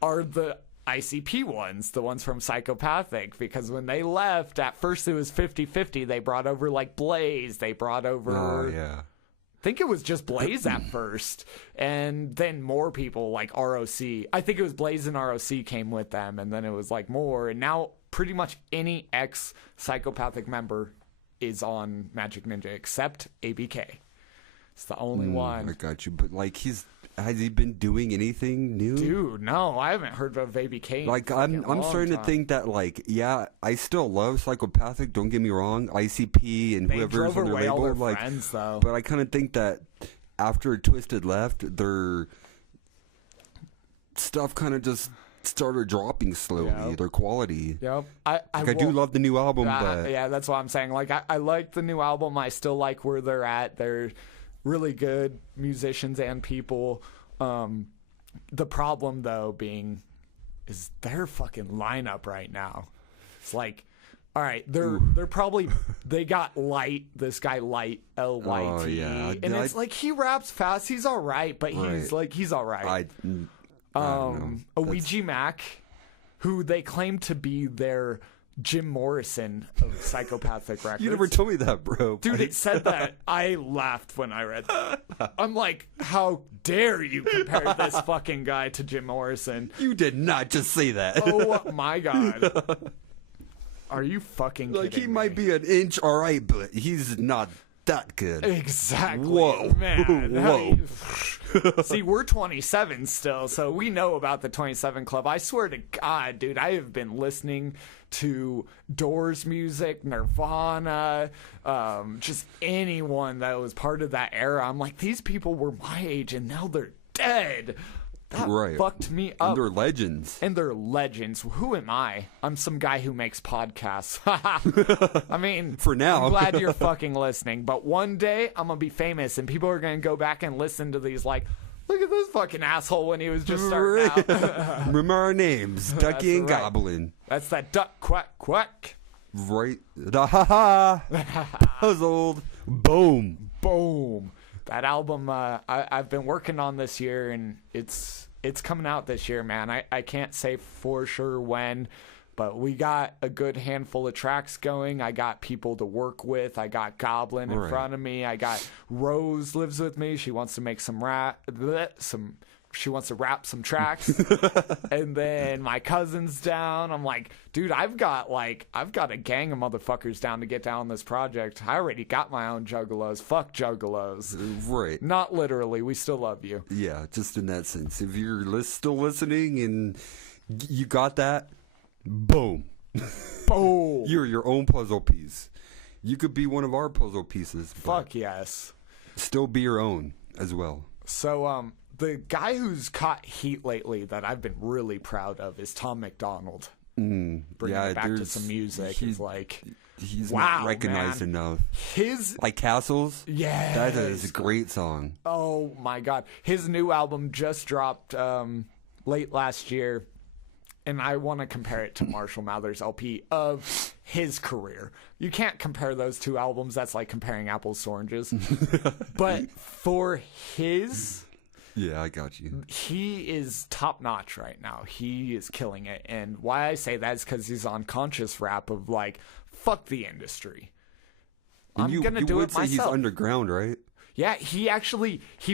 are the ICP ones, the ones from Psychopathic, because when they left, at first it was 50-50. They brought over like Blaze, they brought over Oh, yeah. I think it was just Blaze at first, and then more people like ROC. I think it was Blaze and ROC came with them, and then it was like more, and now pretty much any ex-Psychopathic member is on Magic Ninja except ABK. It's the only one. I got you, but like has he been doing anything new? Dude, no, I haven't heard of ABK. Like I'm starting to think that like I still love Psychopathic. Don't get me wrong, ICP and they whoever's drove on their away all label, their like, friends though. but I kind of think that after Twisted left, their stuff kind of just started dropping slowly. Yep. Their quality. Yep. I do love the new album, but yeah, that's what I'm saying. Like I like the new album. I still like where they're at. They're really good musicians and people. The problem though is their fucking lineup right now. It's like, all right, they're probably they got Light, this guy Light, LYT, Oh, yeah. and it's like he raps fast. He's all right, but he's all right. I don't know. Ouija Mac, who they claim to be their Jim Morrison of Psychopathic Records. You never told me that, bro. Dude, it said that. I laughed when I read that. I'm like, how dare you compare this fucking guy to Jim Morrison? You did not just say that. Oh my god. Are you fucking kidding Like, he me? might be an inch alright, but he's not that good. Exactly. Whoa. Man. Whoa. See, we're 27 still, so we know about the 27 Club. I swear to God, dude, I have been listening to Doors music, Nirvana, just anyone that was part of that era. I'm like, these people were my age, and now they're dead. That Right. fucked me And up. they're legends. And they're legends. Who am I? I'm some guy who makes podcasts. I mean, For now. I'm glad you're fucking listening. But one day, I'm going to be famous, and people are going to go back and listen to these like, look at this fucking asshole when he was just starting out. Remember our names, Ducky and right. Goblin. That's that duck quack quack. Right. The ha-ha. Puzzled. Boom. Boom. That album I've been working on this year, and it's coming out this year, man. I can't say for sure when, but we got a good handful of tracks going. I got people to work with. I got Goblin in Right. front of me. I got Rose lives with me. She wants to make she wants to rap some tracks. And then my cousin's down. I'm like, dude, I've got a gang of motherfuckers down to get down on this project. I already got my own juggalos. Fuck juggalos. Right. Not literally. We still love you. Yeah, just in that sense. If you're still listening and you got that, boom. Boom. You're your own puzzle piece. You could be one of our puzzle pieces. but Fuck yes. Still be your own as well. So, the guy who's caught heat lately that I've been really proud of is Tom McDonald. Bringing it back to some music is like, he's wow, not recognized man. enough. His Like Castles? yes. That is a great song. Oh my god. His new album just dropped late last year, and I want to compare it to Marshall Mathers' LP of his career. You can't compare those two albums. That's like comparing apples to oranges. But for his, Yeah, I got you. he is top notch right now. He is killing it. And why I say that is because he's on conscious rap of like, fuck the industry. And I'm going to do would it say myself. he's underground, right? Yeah, he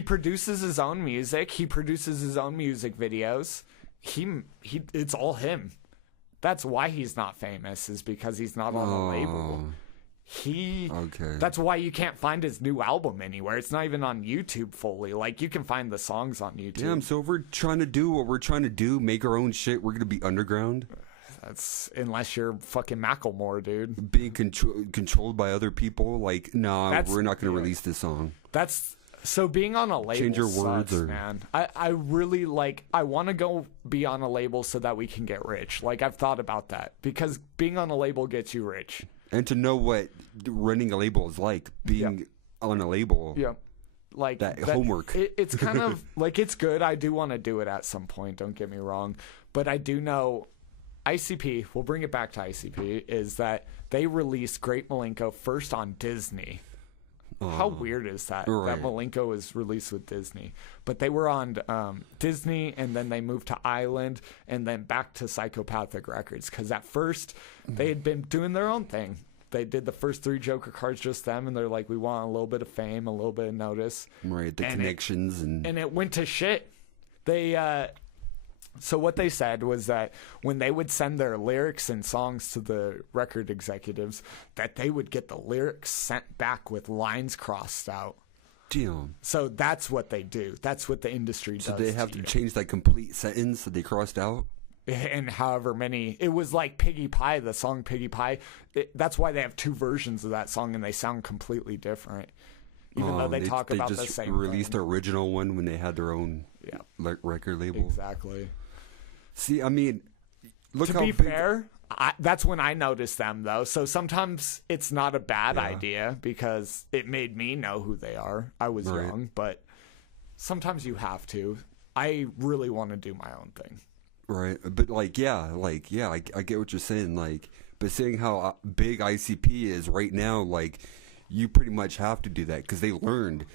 produces his own music. He produces his own music videos. He it's all him. That's why he's not famous, is because he's not on a label. Okay. That's why you can't find his new album anywhere. It's not even on YouTube fully. Like, you can find the songs on YouTube. Damn, so if we're trying to do what we're trying to do, make our own shit, we're going to be underground? That's unless you're fucking Macklemore, dude. Being controlled by other people? Like, nah, That's- we're not going to yeah. release this song. That's so being on a label Change your sucks, words or- man. I really like, I want to go be on a label so that we can get rich. Like, I've thought about that because being on a label gets you rich. And to know what running a label is like, being on a label. Yeah. Like That homework. It's kind of like, it's good. I do want to do it at some point. Don't get me wrong. But I do know ICP, we'll bring it back to ICP, is that they released Great Malenko first on Disney. How weird is that? Right. That Malenko was released with Disney. But they were on Disney, and then they moved to Island, and then back to Psychopathic Records. Because at first, they had been doing their own thing. They did the first 3 Joker cards, just them, and they're like, we want a little bit of fame, a little bit of notice. Right, the And connections. And it went to shit. They, so what they said was that when they would send their lyrics and songs to the record executives, that they would get the lyrics sent back with lines crossed out. Damn. So that's what they do. That's what the industry does. So they have to you. change that complete sentence that they crossed out? And however many, it was like Piggy Pie, the song Piggy Pie. That's why they have two versions of that song, and they sound completely different. Even though they talk about the same released thing. the original one when they had their own record label. Exactly. See, I mean, look to how be big... fair, that's when I noticed them, though. So sometimes it's not a bad idea because it made me know who they are. I was young, but sometimes you have to. I really want to do my own thing. Right, but I get what you're saying. Like, but seeing how big ICP is right now, like, you pretty much have to do that because they learned.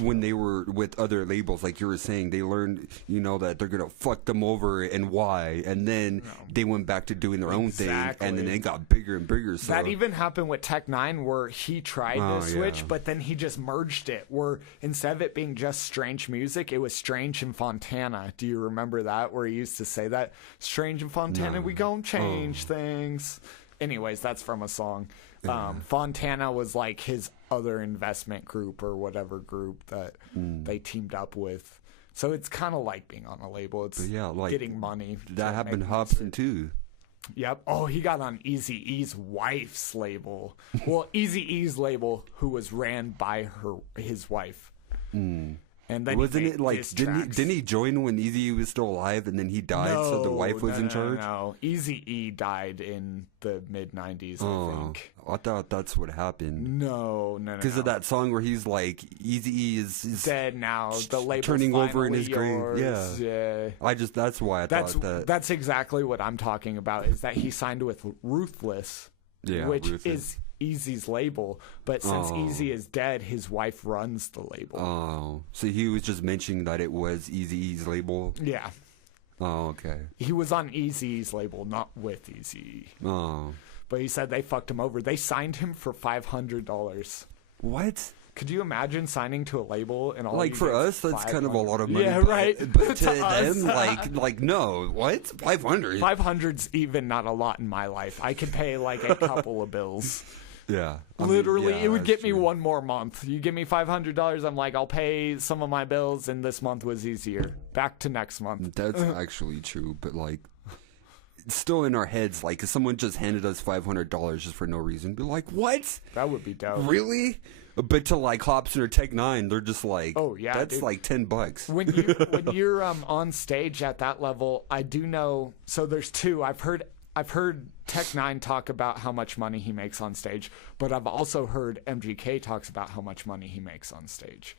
When they were with other labels, like you were saying, they learned, that they're gonna fuck them over and why, and then they went back to doing their own thing, and then it got bigger and bigger. So that even happened with Tech Nine, where he tried to switch, but then he just merged it. Where instead of it being just Strange Music, it was Strange and Fontana. Do you remember that? Where he used to say that Strange and Fontana, we gon' change things. Anyways, that's from a song. Fontana was like his other investment group or whatever group that they teamed up with. So it's kind of like being on a label. It's getting money. That happened to Hobson too. Yep. Oh, he got on Eazy-E's wife's label. Well, Eazy-E's label, who was ran by his wife. And then wasn't it like didn't he join when Eazy was still alive and then he died, so the wife was in charge? No, Eazy-E died in the mid-90s, I think. I thought that's what happened. No. Because of that song where he's like, Eazy-E is dead now. The label's turning over in his yours. grave. Yeah. That's why I thought that. That's exactly what I'm talking about. Is that he signed with Ruthless, which is Eazy's label, but since Eazy is dead, his wife runs the label. Oh, so he was just mentioning that it was Eazy-E's label? Yeah. Oh, okay. He was on Eazy's label, not with Eazy. Oh. But he said they fucked him over. They signed him for $500. What? Could you imagine signing to a label and all? Like for us, that's kind of a lot of money. Yeah, right. But to them, like no, what? 500? 500's even not a lot in my life. I could pay like a couple of bills. Yeah. Literally, it would get me one more month. You give me $500, I'm like, I'll pay some of my bills, and this month was easier. Back to next month. That's actually true, but like, it's still in our heads, like, if someone just handed us $500 just for no reason, be like, what? That would be dope. Really? But to like Hobson or Tech Nine, they're just like, oh yeah, that's dude. like $10. When you're on stage at that level, I do know. So there's two. I've heard Tech Nine talk about how much money he makes on stage, but I've also heard MGK talks about how much money he makes on stage.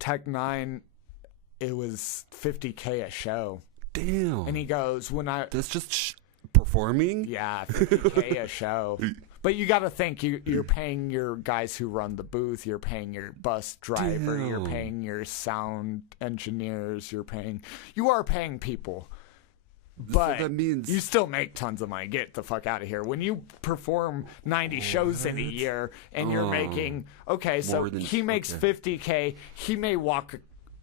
Tech Nine, it was $50K a show. Damn. And he goes, that's just performing? Yeah, $50K a show. But you got to think, you're paying your guys who run the booth, you're paying your bus driver, you're paying your sound engineers, you are paying people. But so that means you still make tons of money. Get the fuck out of here. When you perform 90 shows in a year and you're making, so he makes $50K, he may walk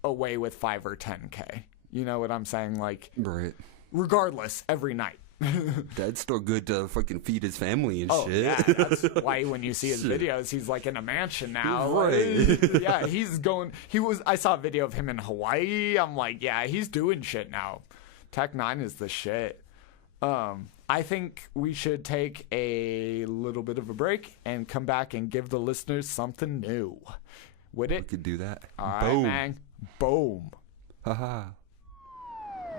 away with 5 or 10K. You know what I'm saying? Like, right. Regardless, every night. That's still good to fucking feed his family and shit. Yeah, that's why when you see his videos, he's like in a mansion now. Right. Like, yeah, I saw a video of him in Hawaii. I'm like, yeah, he's doing shit now. Tech Nine is the shit. I think we should take a little bit of a break and come back and give the listeners something new. Would it? We could do that. All right, man. Boom. Haha.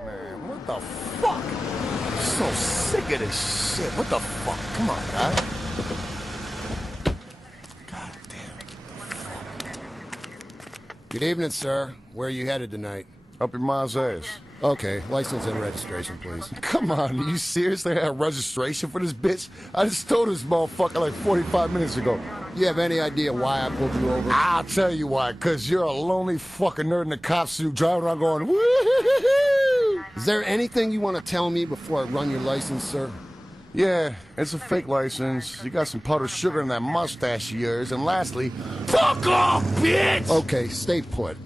Man, what the fuck? I'm so sick of this shit. What the fuck? Come on, guy. God damn. Good evening, sir. Where are you headed tonight? Up in Marseilles. Okay, license and registration, please. Come on, are you serious? They have registration for this bitch? I just told this motherfucker like 45 minutes ago. You have any idea why I pulled you over? I'll tell you why. Because you're a lonely fucking nerd in a cop suit driving around going, woo-hoo-hoo-hoo. Is there anything you want to tell me before I run your license, sir? Yeah, it's a fake license. You got some powdered sugar in that mustache of yours. And lastly, fuck off, bitch! Okay, stay put.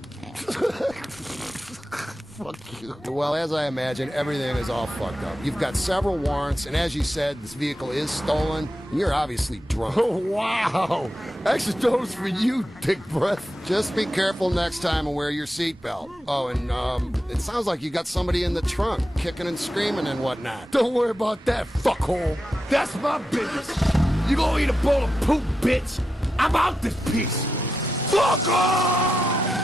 Fuck you. Well, as I imagine, everything is all fucked up. You've got several warrants, and as you said, this vehicle is stolen, and you're obviously drunk. Oh, wow. Extra dose for you, dick breath. Just be careful next time and wear your seatbelt. Oh, and it sounds like you got somebody in the trunk, kicking and screaming and whatnot. Don't worry about that, fuckhole. That's my business. You gonna eat a bowl of poop, bitch? I'm out this piece. Fuck off!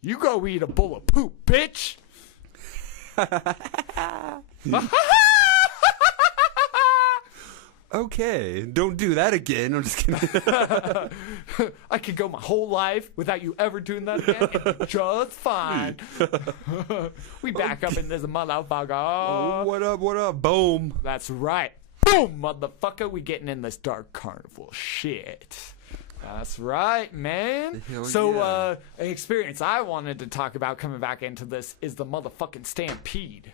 You go eat a bowl of poop, bitch. Okay, don't do that again. I'm just kidding. I could go my whole life without you ever doing that again. It'd be just fine. We back up in this motherfucker. Oh, what up? What up? Boom. That's right. Boom, motherfucker. We getting in this dark carnival shit. That's right, man. Hell So, yeah. an experience I wanted to talk about coming back into this is the motherfucking stampede.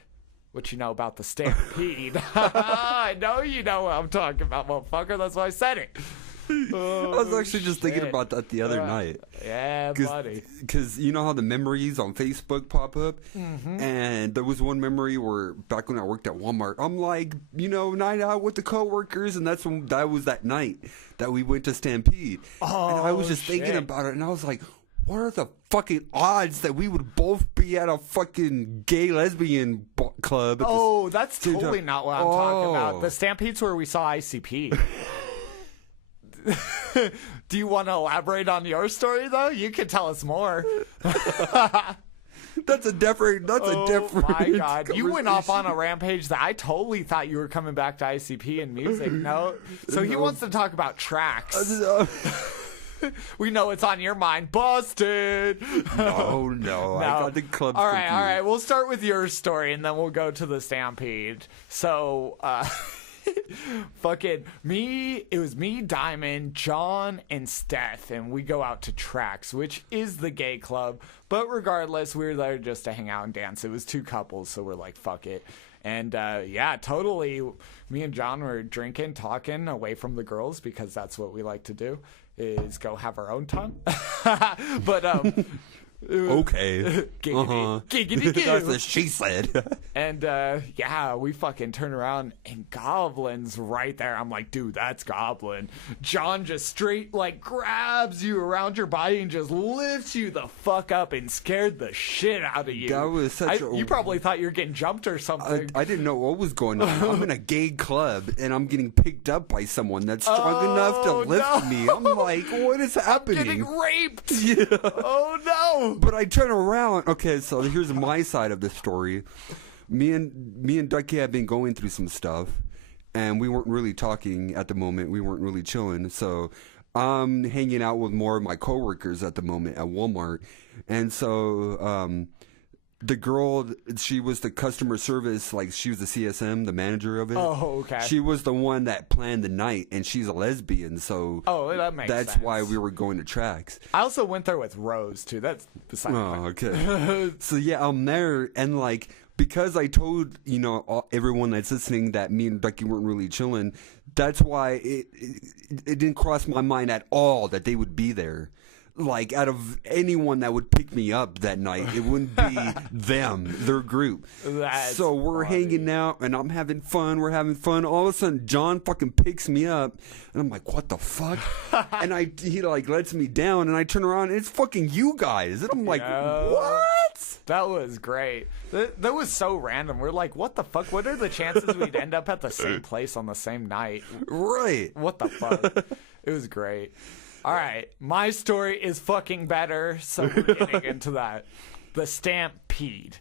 What you know about the stampede? I know you know what I'm talking about, motherfucker. That's why I said it. I was actually just thinking shit. about that the other night. Yeah, buddy. Because you know how the memories on Facebook pop up? Mm-hmm. And there was one memory where back when I worked at Walmart, I'm like, night out with the coworkers, and that was that night that we went to Stampede. Oh, and I was just thinking about it, and I was like, what are the fucking odds that we would both be at a fucking gay lesbian club? Oh, that's totally not what I'm talking about. Oh. The Stampede's where we saw ICP. Do you want to elaborate on your story, though? You can tell us more. That's a different. Oh my god! You went off on a rampage that I totally thought you were coming back to ICP and music. No, so he wants to talk about tracks. We know it's on your mind. Busted. No. I got the clubs all confused. right. We'll start with your story and then we'll go to the Stampede. So, fucking me, it was me, Diamond, John, and Steph, and we go out to Tracks, which is the gay club. But regardless, we were there just to hang out and dance. It was two couples, so we're like, fuck it. And yeah, totally, me and John were drinking, talking away from the girls because that's what we like to do, is go have our own time. But okay. Giggity That's what she said. And yeah, we fucking turn around and Goblin's right there. I'm like, dude, that's Goblin. John just straight like grabs you around your body and just lifts you the fuck up and scared the shit out of you. That was such a... You probably thought you were getting jumped or something. I didn't know what was going on. I'm in a gay club and I'm getting picked up by someone that's strong enough to lift me. I'm like, what is happening? I'm getting raped. Yeah. Oh no. But I turn around. Okay, so here's my side of the story. Me and Ducky have been going through some stuff, and we weren't really talking at the moment. We weren't really chilling. So I'm hanging out with more of my coworkers at the moment at Walmart, and so the girl, she was the customer service, like she was the CSM, the manager of it. Oh, okay. She was the one that planned the night, and she's a lesbian, so that makes that's sense. why we were going to Tracks. I also went there with Rose too. That's beside the point. Okay. So yeah, I'm there, and like, because I told everyone that's listening that me and Ducky weren't really chilling, that's why it didn't cross my mind at all that they would be there. Like, out of anyone that would pick me up that night, it wouldn't be them, their group. So we're hanging out, and I'm having fun. We're having fun. All of a sudden, John fucking picks me up, and I'm like, what the fuck? And he like lets me down, and I turn around, and it's fucking you guys. And I'm like, what? That was great. That was so random. We're like, what the fuck? What are the chances we'd end up at the same place on the same night? Right. What the fuck? It was great. All right, my story is fucking better, so we're getting into that. The Stampede.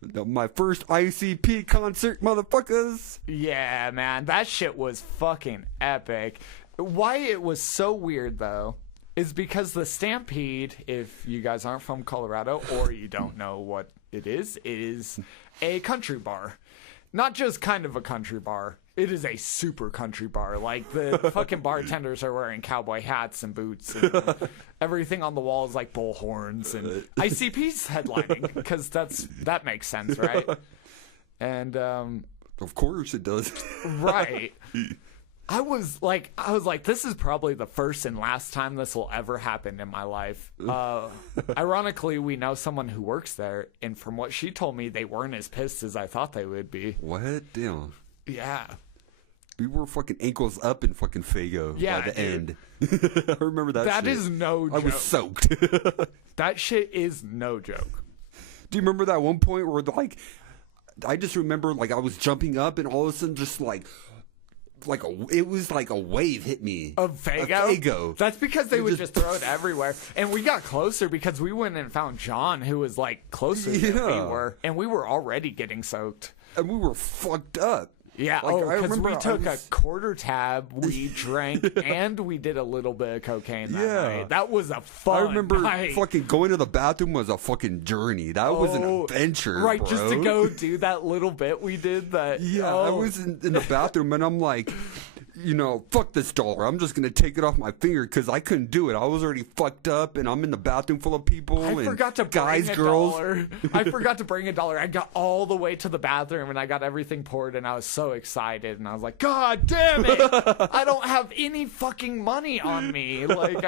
My first ICP concert, motherfuckers. Yeah, man, that shit was fucking epic. Why it was so weird, though, is because the Stampede, if you guys aren't from Colorado or you don't know what it is a country bar. Not just kind of a country bar. It is a super country bar. Like, the fucking bartenders are wearing cowboy hats and boots, and everything on the wall is like bull horns, and ICP's headlining, because that makes sense, right? And of course it does. Right. I was like, this is probably the first and last time this will ever happen in my life. Ironically, we know someone who works there, and from what she told me, they weren't as pissed as I thought they would be. What? Damn. Yeah. We were fucking ankles up in fucking Fago Yeah, by the dude. end. I remember that shit. That is no joke. I was soaked. That shit is no joke. Do you remember that one point where, like, I just remember, like, I was jumping up and all of a sudden just, it was like a wave hit me. Of Fago? A Fago. That's because they would just throw it everywhere. And we got closer because we went and found John, who was, like, closer than we were. And we were already getting soaked. And we were fucked up. Yeah, Like, I because remember we took I was- a quarter tab, we drank, and we did a little bit of cocaine that night. That was a fun I remember night. fucking going to the bathroom was a fucking journey. That was an adventure, Right, bro. just to go do that little bit we did. That I was in the bathroom and I'm like, fuck this dollar. I'm just gonna take it off my finger because I couldn't do it. I was already fucked up, and I'm in the bathroom full of people. I and forgot to bring guys, a girls. dollar. I forgot to bring a dollar. I got all the way to the bathroom and I got everything poured, and I was so excited. And I was like, God damn it! I don't have any fucking money on me. Like,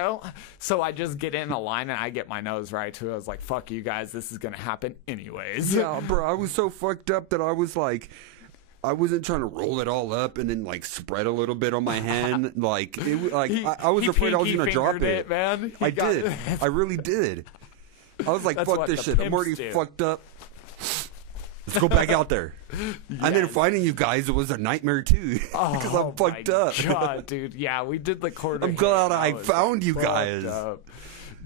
so I just get in a line and I get my nose right too. I was like, fuck you guys, this is gonna happen anyways. Yeah, bro. I was so fucked up that I was like, I wasn't trying to roll it all up and then like spread a little bit on my hand. Like it, like I was afraid I was gonna drop it. Man. I did. I really did. I was like, That's fuck what this the shit. I'm pimps already do. fucked up. Let's go back out there. And then finding you guys was a nightmare too, because I'm fucked up. God, dude. Yeah, we did the quarter. I'm hit. glad I was found you fucked guys. up.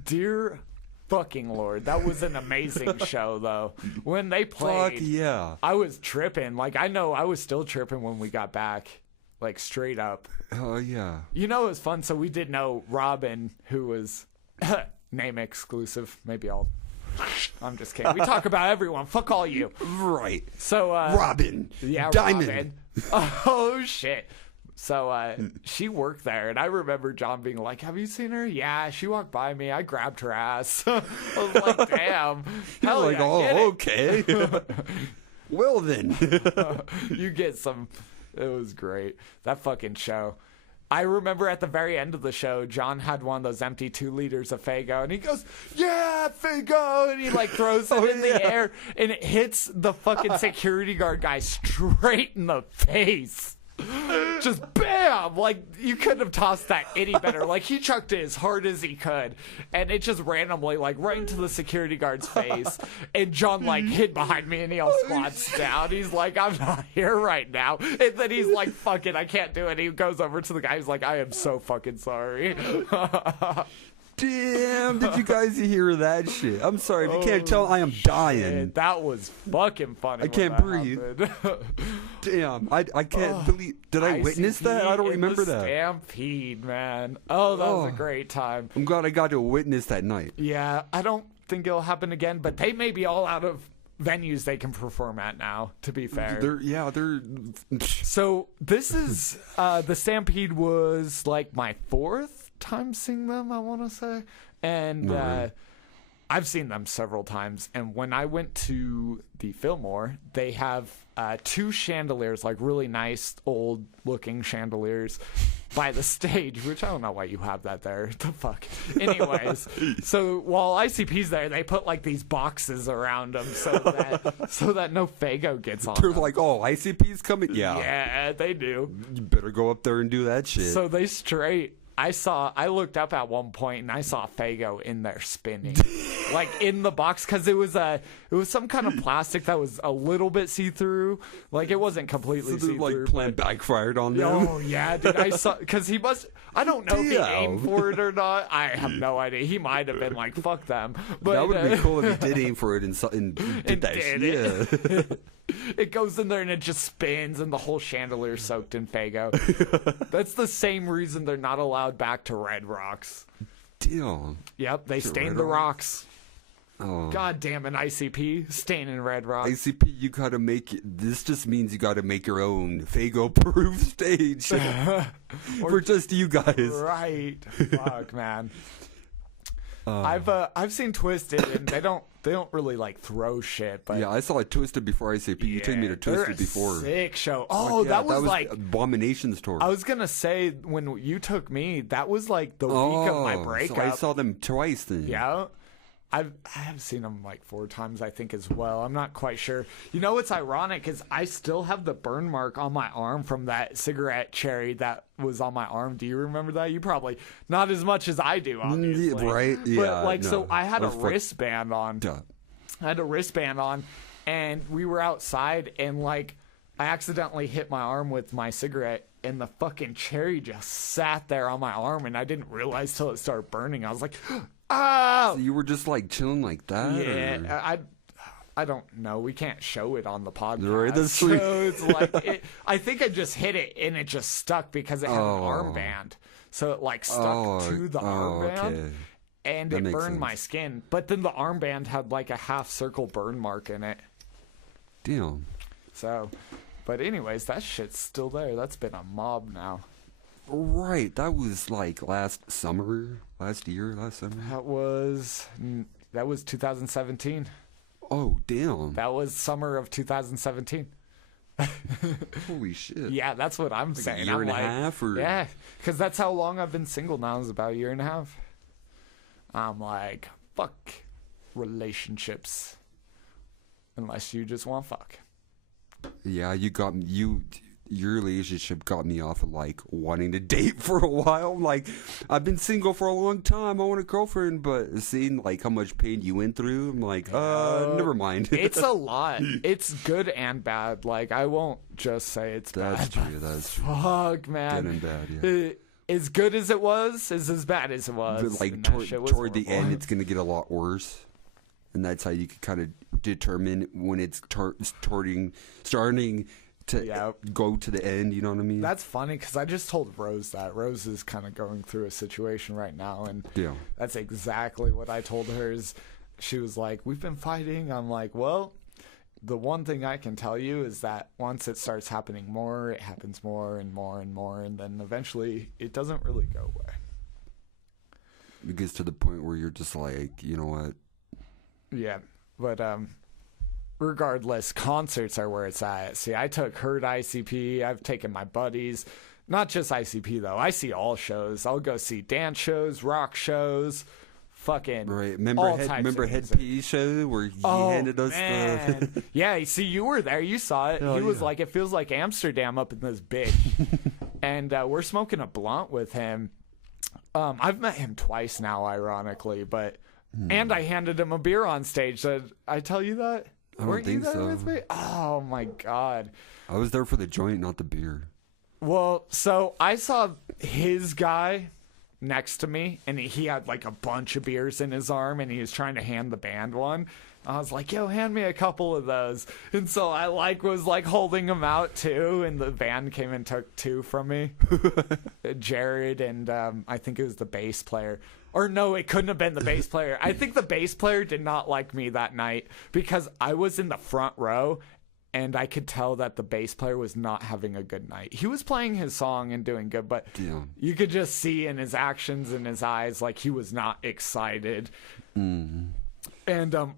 Dear fucking Lord, that was an amazing show though. When they played, Fuck yeah. I was tripping. Like, I know I was still tripping when we got back. Like, straight up. Oh yeah. It was fun. So we did know Robin, who was name exclusive. Maybe I'm just kidding. We talk about everyone. Fuck all you. Right. So Robin. Yeah, Diamond. Robin. Oh shit. So she worked there, and I remember John being like, "Have you seen her?" Yeah, she walked by me. I grabbed her ass. I was like, "Damn." Hell Like, yeah, oh, get it. okay. Well then. You get some. It was great. That fucking show. I remember at the very end of the show, John had one of those empty 2 liters of Faygo, and he goes, "Yeah, Faygo!" And he like throws it in the air, and it hits the fucking security guard guy straight in the face. Just bam! Like, you couldn't have tossed that any better. Like, he chucked it as hard as he could, and it just randomly, like, right into the security guard's face. And John, like, hid behind me, and he all squats down. He's like, "I'm not here right now." And then he's like, "Fuck it, I can't do it." He goes over to the guy. He's like, "I am so fucking sorry." Damn, did you guys hear that shit? I'm sorry, if you can't tell, I am dying. Shit, that was fucking funny. I can't breathe. Damn, I can't believe. Did I witness that? I don't remember that. Stampede, man. Oh, that was a great time. I'm glad I got to witness that night. Yeah, I don't think it'll happen again, but they may be all out of venues they can perform at now, to be fair. They're So this is, the Stampede was like my 4th time seeing them, I want to say. And I've seen them several times. And when I went to the Fillmore, they have 2 chandeliers, like really nice old looking chandeliers by the stage, which I don't know why you have that there. The fuck. Anyways, so while ICP's there, they put like these boxes around them so that no Faygo gets on They're them. like, "Oh, ICP's coming." Yeah, they do. You better go up there and do that shit. So they straight. I looked up at one point and I saw Faygo in there spinning, like in the box, because it was some kind of plastic that was a little bit see through, like it wasn't completely see like through. plan backfired on them. Oh yeah, dude, I saw, because he must. I don't know if he Damn. aimed for it or not. I have no idea. He might have been like, "Fuck them." But That would have been cool if he did aim for it and did that shit. it. Yeah. It goes in there and it just spins, and the whole chandelier soaked in Faygo. That's the same reason they're not allowed back to Red Rocks. Damn. Yep, they stained Red the rocks. Oh. God damn an ICP staining Red Rocks. ICP, you gotta make it. This just means you gotta make your own Faygo-proof stage for just you guys. Right. Fuck, man. I've seen Twisted, and they don't really like throw shit. But Yeah, I saw it Twisted before ICP. You took me to they're Twisted a before. sick show. Oh, Oh, yeah, that was like Abomination's tour. I was gonna say when you took me, that was like the week of my breakup. So I saw them twice then. Yeah. I have seen them like 4 times, I think, as well. I'm not quite sure. You know what's ironic is I still have the burn mark on my arm from that cigarette cherry that was on my arm. Do you remember that? You probably not as much as I do, obviously. Right? Yeah. But like, no. so I had a That's wristband on. Duh. I had a wristband on, and we were outside, and like I accidentally hit my arm with my cigarette, and the fucking cherry just sat there on my arm, and I didn't realize till it started burning. I was like, ah! So you were just like chilling like that? Yeah, or? I don't know. We can't show it on the podcast. Right, that's so sweet. it's like I think I just hit it, and it just stuck because it had an armband. So it like stuck to the armband. Okay. And That it makes burned my sense. skin. But then the armband had like a half circle burn mark in it. Damn. So, but anyways, that shit's still there. That's been a mob now. Right, that was like last summer, last summer. That was 2017. Oh, damn. That was summer of 2017. Holy shit. Yeah, that's what I'm Like saying. a year I'm and a like, half or... yeah, because that's how long I've been single now, is about a year and a half. I'm like, fuck relationships. Unless you just want fuck. Yeah, your relationship got me off of like wanting to date for a while. Like, I've been single for a long time. I want a girlfriend, but seeing like how much pain you went through, I'm like, never mind. It's a lot. It's good and bad. Like, I won't just say it's That's bad. true. That's true. Fuck, man. Good and bad. Yeah. As good as it was is as bad as it was. But like and that shit was toward the horrible. end, it's gonna get a lot worse, and that's how you can kind of determine when it's starting to go to the end. You know what I mean? That's funny because I just told Rose that. Rose is kind of going through a situation right now, and Yeah. that's exactly what I told her. Is she was like, "We've been fighting." I'm like, "Well, the one thing I can tell you is that once it starts happening more, it happens more and more and more, and then eventually it doesn't really go away." It gets to the point where you're just like, you know what? Yeah, but regardless, concerts are where it's at. See, I took her to ICP. I've taken my buddies. Not just ICP, though. I see all shows. I'll go see dance shows, rock shows, fucking Right. all Remember types of Head music. P show where he Oh, handed us man. the... Yeah, see, you were there. You saw it. Hell He was yeah. like, it feels like Amsterdam up in this bitch. And we're smoking a blunt with him. I've met him twice now, ironically, but... And I handed him a beer on stage. Did I tell you that? I don't Weren't you think there so. with me? Oh, my God. I was there for the joint, not the beer. Well, so I saw his guy next to me, and he had like a bunch of beers in his arm, and he was trying to hand the band one. I was like, "Yo, hand me a couple of those." And so I was holding them out too, and the band came and took 2 from me. Jared and I think it was the bass player. Or no, it couldn't have been the bass player. I think the bass player did not like me that night because I was in the front row. And I could tell that the bass player was not having a good night. He was playing his song and doing good, but you could just see in his actions and his eyes like he was not excited. And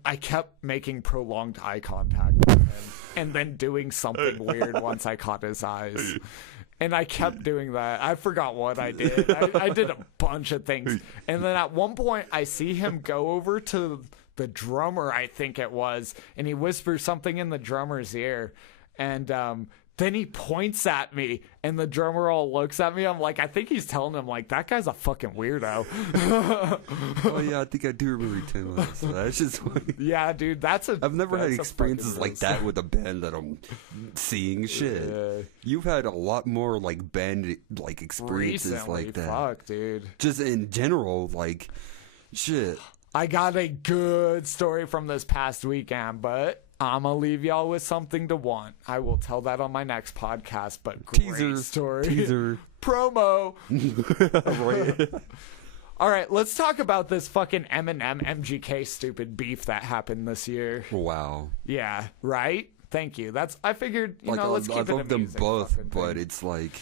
I kept making prolonged eye contact with him and then doing something weird once I caught his eyes. And I kept doing that. I forgot what I did. I did a bunch of things. And then at one point, I see him go over to the drummer, I think it was, and he whispers something in the drummer's ear. And then he points at me, and the drummer all looks at me. I'm like, I think he's telling him, like, that guy's a fucking weirdo. Oh, yeah, I think I do remember you telling us. That's just funny. Yeah, dude, I've never had that's a experiences fucking like roast. that with a band that I'm seeing shit. Yeah. You've had a lot more like band like experiences Recently, like that. fuck, dude. Just in general, like shit. I got a good story from this past weekend, but I'm going to leave y'all with something to want. I will tell that on my next podcast, but great Teaser. story. Teaser. Promo. Right. All right, let's talk about this fucking Eminem MGK stupid beef that happened this year. Wow. Yeah, right? Thank you. I figured, let's keep I it a love them music both, fucking but thing. it's like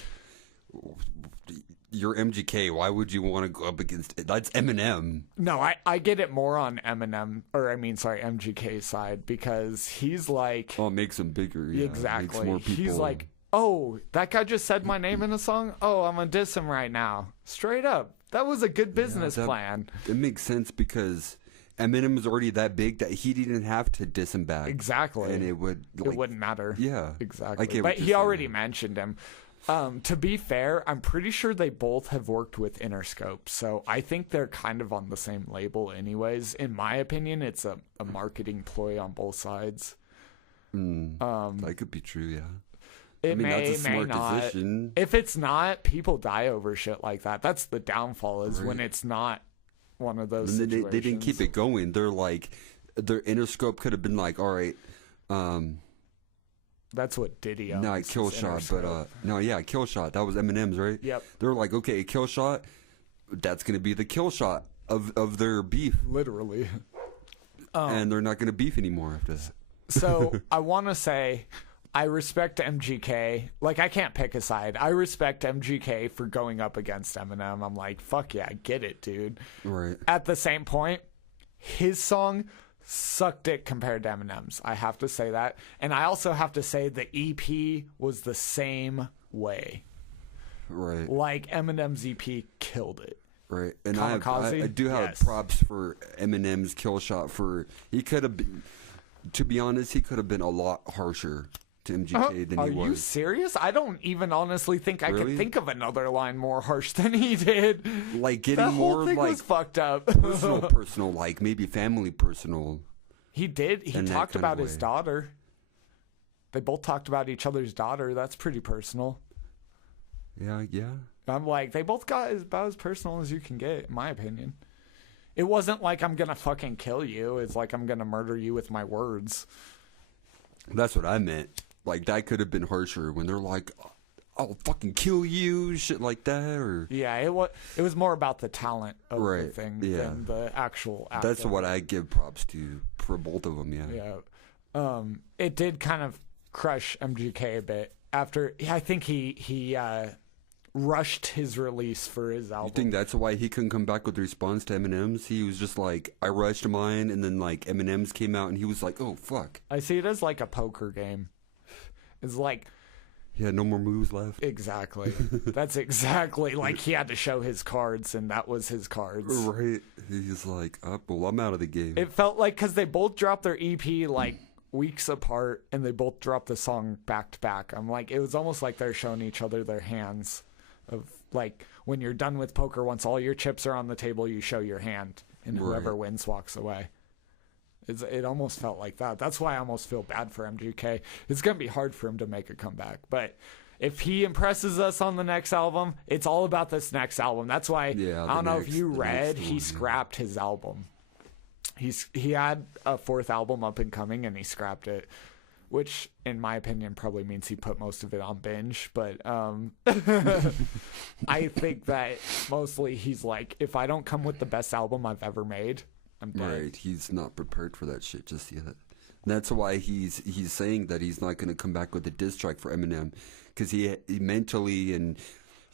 you're MGK. Why would you want to go up against it? That's Eminem. No, I get it more on MGK's side, because he's like, Oh, it makes him bigger. Yeah. exactly. Makes more people. He's like, oh, that guy just said my name in a song. Oh, I'm gonna diss him right now. Straight up, that was a good business plan. It makes sense because Eminem is already that big that he didn't have to diss him back. Exactly, and it wouldn't matter. Yeah, exactly. But he already mentioned him. To be fair, I'm pretty sure they both have worked with Interscope, so I think they're kind of on the same label anyways. In my opinion, it's a marketing ploy on both sides. That could be true, yeah. It that's a smart not. decision. If it's not, people die over shit like that. That's the downfall, is when it's not one of those situations. They didn't keep it going. They're like, their Interscope could have been like, all right, that's what Diddy owns. no, Killshot, but Killshot. That was Eminem's, right? Yep. They're like, okay, Killshot, that's gonna be the Killshot of their beef, literally. And they're not gonna beef anymore after that. So I want to say, I respect MGK. Like, I can't pick a side. I respect MGK for going up against Eminem. I'm like, fuck yeah, I get it, dude. Right. At the same point, his song sucked it compared to Eminem's. I have to say that. And I also have to say the EP was the same way. Right. Like, Eminem's EP killed it. Right. And Kamikaze? I do have props for Eminem's Killshot. He could have been, to be honest, he could have been a lot harsher to MGK than he was. Are you serious? I don't even honestly think I could think of another line more harsh than he did. Like getting more whole thing like was fucked up. personal, like maybe family personal. He did. He talked about his daughter. They both talked about each other's daughter. That's pretty personal. Yeah. I'm like, they both got about as personal as you can get, in my opinion. It wasn't like, I'm gonna fucking kill you. It's like, I'm gonna murder you with my words. That's what I meant. Like, that could have been harsher when they're like, I'll fucking kill you, shit like that. Or yeah, it was more about the talent of the thing than the actual act. That's what I give props to for both of them, Yeah. It did kind of crush MGK a bit after. I think he rushed his release for his album. You think that's why he couldn't come back with a response to Eminem's? He was just like, I rushed mine, and then like Eminem's came out, and he was like, oh fuck. I see it as like a poker game. It's like, he had no more moves left. Exactly. That's exactly like he had to show his cards, and that was his cards. Right. He's like, well, I'm out of the game. It felt like, because they both dropped their EP like weeks apart, and they both dropped the song back to back. I'm like, it was almost like they're showing each other their hands. Of like, when you're done with poker, once all your chips are on the table, you show your hand, and whoever wins walks away. It almost felt like that. That's why I almost feel bad for MGK. It's going to be hard for him to make a comeback. But if he impresses us on the next album, it's all about this next album. That's why, I don't know if you read, he scrapped his album. He had a fourth album up and coming, and he scrapped it. Which, in my opinion, probably means he put most of it on binge. But I think that mostly he's like, if I don't come with the best album I've ever made, I'm dead. Right, he's not prepared for that shit just yet. That's why he's saying that he's not going to come back with a diss track for Eminem, because he mentally and,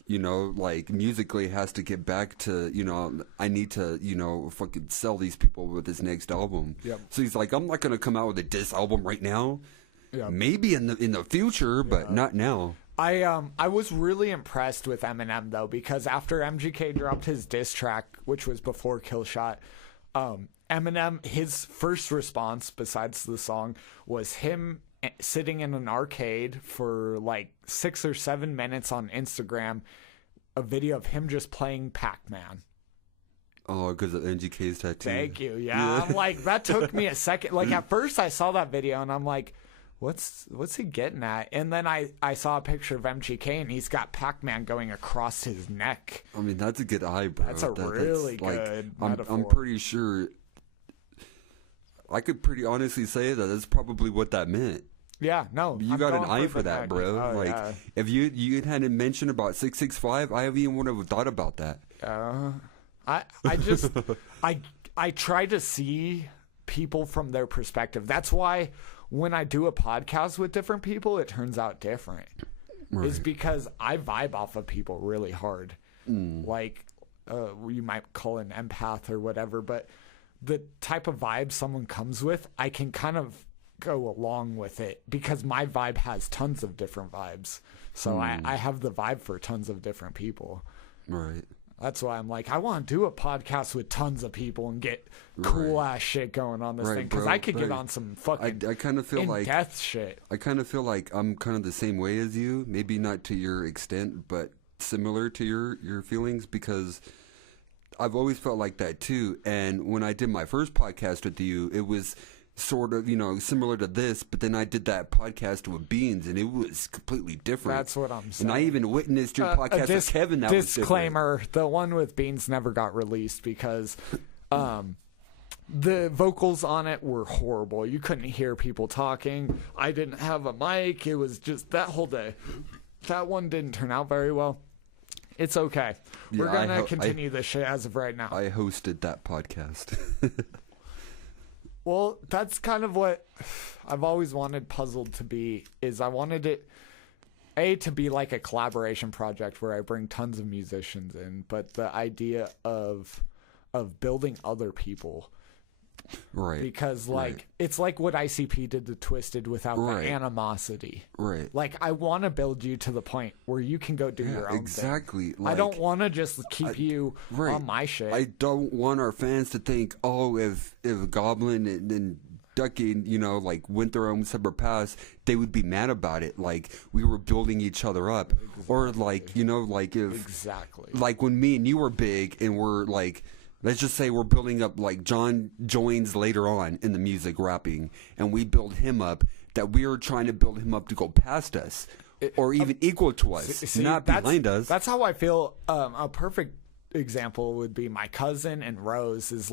you know, like musically has to get back to, you know, I need to, you know, fucking sell these people with this next album. Yep. So he's like, I'm not going to come out with a diss album right now. Yep. Maybe in the future, but not now. I was really impressed with Eminem though, because after MGK dropped his diss track, which was before Killshot, Eminem, his first response besides the song was him sitting in an arcade for like 6 or 7 minutes on Instagram, a video of him just playing Pac-Man. Oh, because of MGK's tattoo. Thank you. Yeah. I'm like, that took me a second. Like, at first I saw that video and I'm like, what's he getting at? And then I saw a picture of MGK and he's got Pac-Man going across his neck. I mean, that's a good eye, bro. That's really good metaphor. I'm pretty sure, I could pretty honestly say that that's probably what that meant. Yeah, no. You got an eye for that, bro. Oh, yeah. If you hadn't mentioned about 665, I even would have thought about that. I just I try to see people from their perspective. That's why when I do a podcast with different people, it turns out different. Right. Is because I vibe off of people really hard. like you might call an empath or whatever, but the type of vibe someone comes with, I can kind of go along with it because my vibe has tons of different vibes. So I have the vibe for tons of different people. Right. That's why I'm like, I want to do a podcast with tons of people and get cool ass shit going on this thing, because I could get on some fucking I kind of feel like death shit. I kind of feel like I'm kind of the same way as you, maybe not to your extent, but similar to your feelings, because I've always felt like that too. And when I did my first podcast with you, it was sort of, similar to this, but then I did that podcast with Beans, and it was completely different. That's what I'm saying. And I even witnessed your podcast with Kevin. That disclaimer, was the one with Beans never got released because the vocals on it were horrible. You couldn't hear people talking. I didn't have a mic. It was just that whole day. That one didn't turn out very well. It's okay. We're going to continue this shit as of right now. I hosted that podcast. Well, that's kind of what I've always wanted Puzzled to be, is I wanted it, to be like a collaboration project where I bring tons of musicians in, but the idea of building other people. Right. Because, it's like what ICP did to Twisted without the animosity. Right. Like, I want to build you to the point where you can go do your own exactly. thing. I don't want to just keep you on my shit. I don't want our fans to think, if Goblin and Ducky, went their own separate paths, they would be mad about it. Like, we were building each other up. Exactly. Or, if... Exactly. Like, when me and you were big and we're, let's just say we're building up, John joins later on in the music rapping, and we build him up, that we are trying to build him up to go past us, or even equal to us, not behind us. That's how I feel. A perfect example would be my cousin and Rose is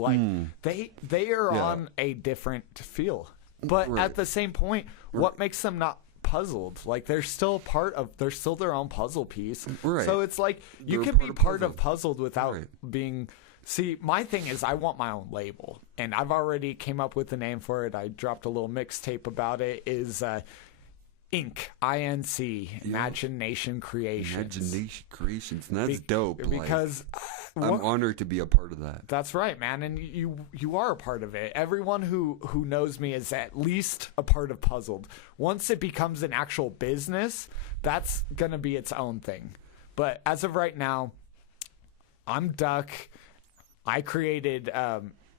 they are on a different feel. But at the same point, what makes them not Puzzled? Like, they're still their own puzzle piece. Right. So it's like, you can be part of Puzzled without being... See, my thing is I want my own label, and I've already came up with the name for it. I dropped a little mixtape about it. Is Inc. INC, Imagination Creations. Imagination Creations. That's dope. Because I'm honored to be a part of that. That's right, man. And you are a part of it. Everyone who knows me is at least a part of Puzzled. Once it becomes an actual business, that's going to be its own thing. But as of right now, I'm Duck. I created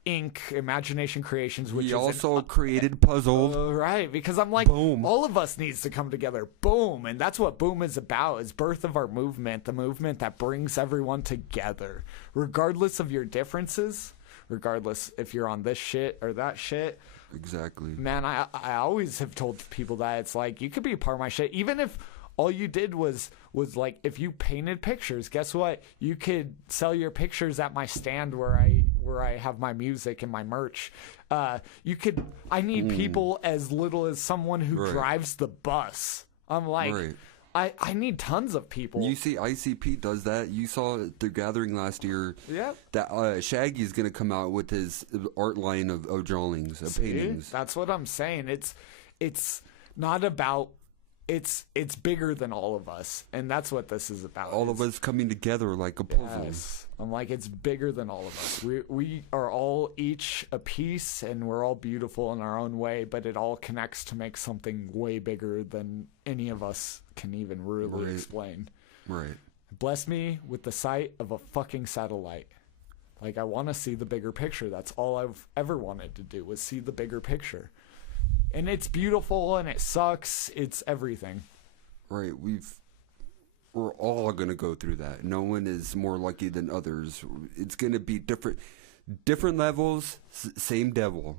Inc. Imagination Creations, which he also created Puzzled. Right, because I'm like, boom. All of us needs to come together. Boom. And that's what Boom is about, is birth of our movement, the movement that brings everyone together, regardless of your differences, regardless if you're on this shit or that shit. Exactly. Man, I always have told people that it's like, you could be a part of my shit, even if all you did was if you painted pictures, guess what? You could sell your pictures at my stand where I have my music and my merch. I need people as little as someone who drives the bus. I'm like, I need tons of people. You see, ICP does that. You saw at the gathering last year. Yep. That Shaggy's going to come out with his art line of drawings, of paintings. That's what I'm saying. It's not about. It's bigger than all of us, and that's what this is about. All of us coming together like a puzzle. Yes. I'm like, it's bigger than all of us. We are all each a piece, and we're all beautiful in our own way, but it all connects to make something way bigger than any of us can even really explain. Right. Bless me with the sight of a fucking satellite. Like, I want to see the bigger picture. That's all I've ever wanted to do, was see the bigger picture. And it's beautiful, and it sucks. It's everything. Right. We're all going to go through that. No one is more lucky than others. It's going to be different levels, same devil.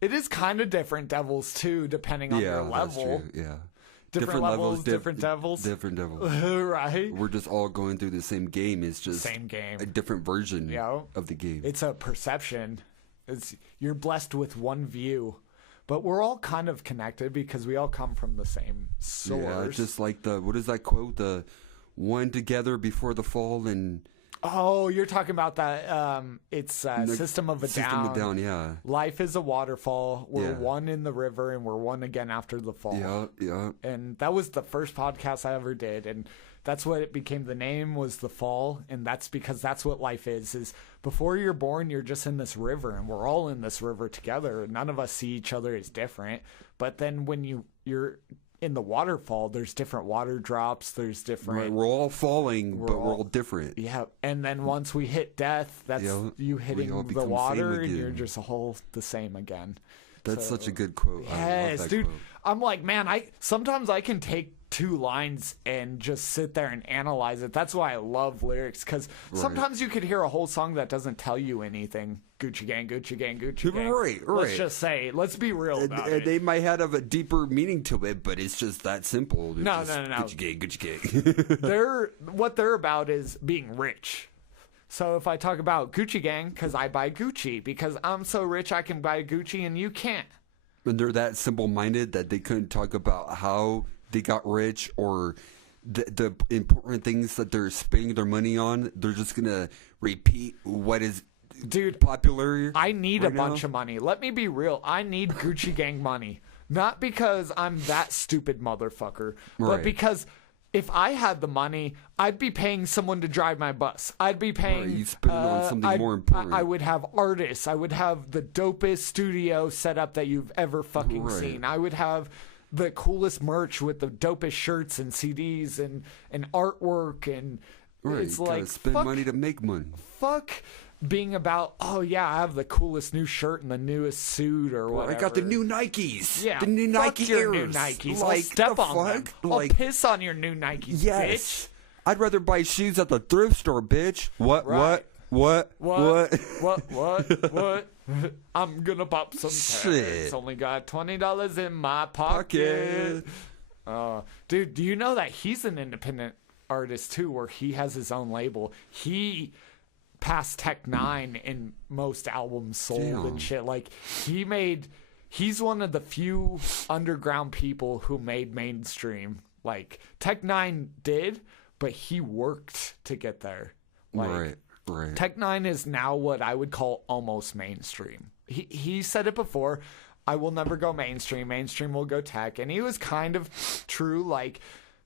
It is kind of different devils, too, depending on your level. That's true. Yeah. Different levels, different devils. Different devils. Right. We're just all going through the same game. It's just same game. A different version of the game. It's a perception. You're blessed with one view. But we're all kind of connected because we all come from the same source. Yeah, just like what is that quote? The one together before the fall and Oh, you're talking about that. It's System of a System Down. of a Down, yeah. Life is a waterfall. We're Yeah. one in the river, and we're one again after the fall. Yeah. And that was the first podcast I ever did, and that's what it became. The name was The Fall, and that's because that's what life is before you're born, you're just in this river, and we're all in this river together. None of us see each other as different. But then when you're in the waterfall, there's different water drops, there's different... Right, we're all falling, but we're all different. Yeah, and then once we hit death, that's you hitting all the become water, same and you're again. just all the same again. That's So- such a good quote. I love Yes, that dude. quote. I'm like, man, sometimes I can take 2 lines and just sit there and analyze it. That's why I love lyrics, because sometimes you could hear a whole song that doesn't tell you anything. Gucci gang, Gucci gang, Gucci gang. Right. Let's just say, let's be real about And it. they might have a deeper meaning to it, but it's just that simple. No. Gucci gang, Gucci gang. What they're about is being rich. So if I talk about Gucci gang, because I buy Gucci, because I'm so rich I can buy Gucci and you can't. And they're that simple-minded that they couldn't talk about how they got rich or the important things that they're spending their money on. They're just gonna repeat what is popular. I need a right now. bunch of money. Let me be real. I need Gucci gang money. Not because I'm that stupid motherfucker, but Right. because if I had the money, I'd be paying someone to drive my bus. I'd be paying. Right, you spend it on something more important. I would have artists. I would have the dopest studio setup that you've ever fucking Right. seen. I would have the coolest merch with the dopest shirts and CDs and artwork, and Right, it's you gotta like spend fuck, money to make money. fuck being about, oh yeah, I have the coolest new shirt and the newest suit or whatever. I got the new Nikes. Yeah, the new fuck Nike your Airs. new Nikes. Like, I'll step the on them. fuck? I'll Like, piss on your new Nikes, yes. I'd rather buy shoes at the thrift store, bitch. What? Right. What? What? I'm gonna pop some Shit. tags. Only got $20 in my pocket. Dude, do you know that he's an independent artist too, where he has his own label? He passed Tech 9 in most albums sold Damn. and shit. Like he's one of the few underground people who made mainstream. Like Tech 9 did, but he worked to get there. Like, Right. Tech 9 is now what I would call almost mainstream. He said it before, I will never go mainstream. Mainstream will go tech. And he was kind of true. Like,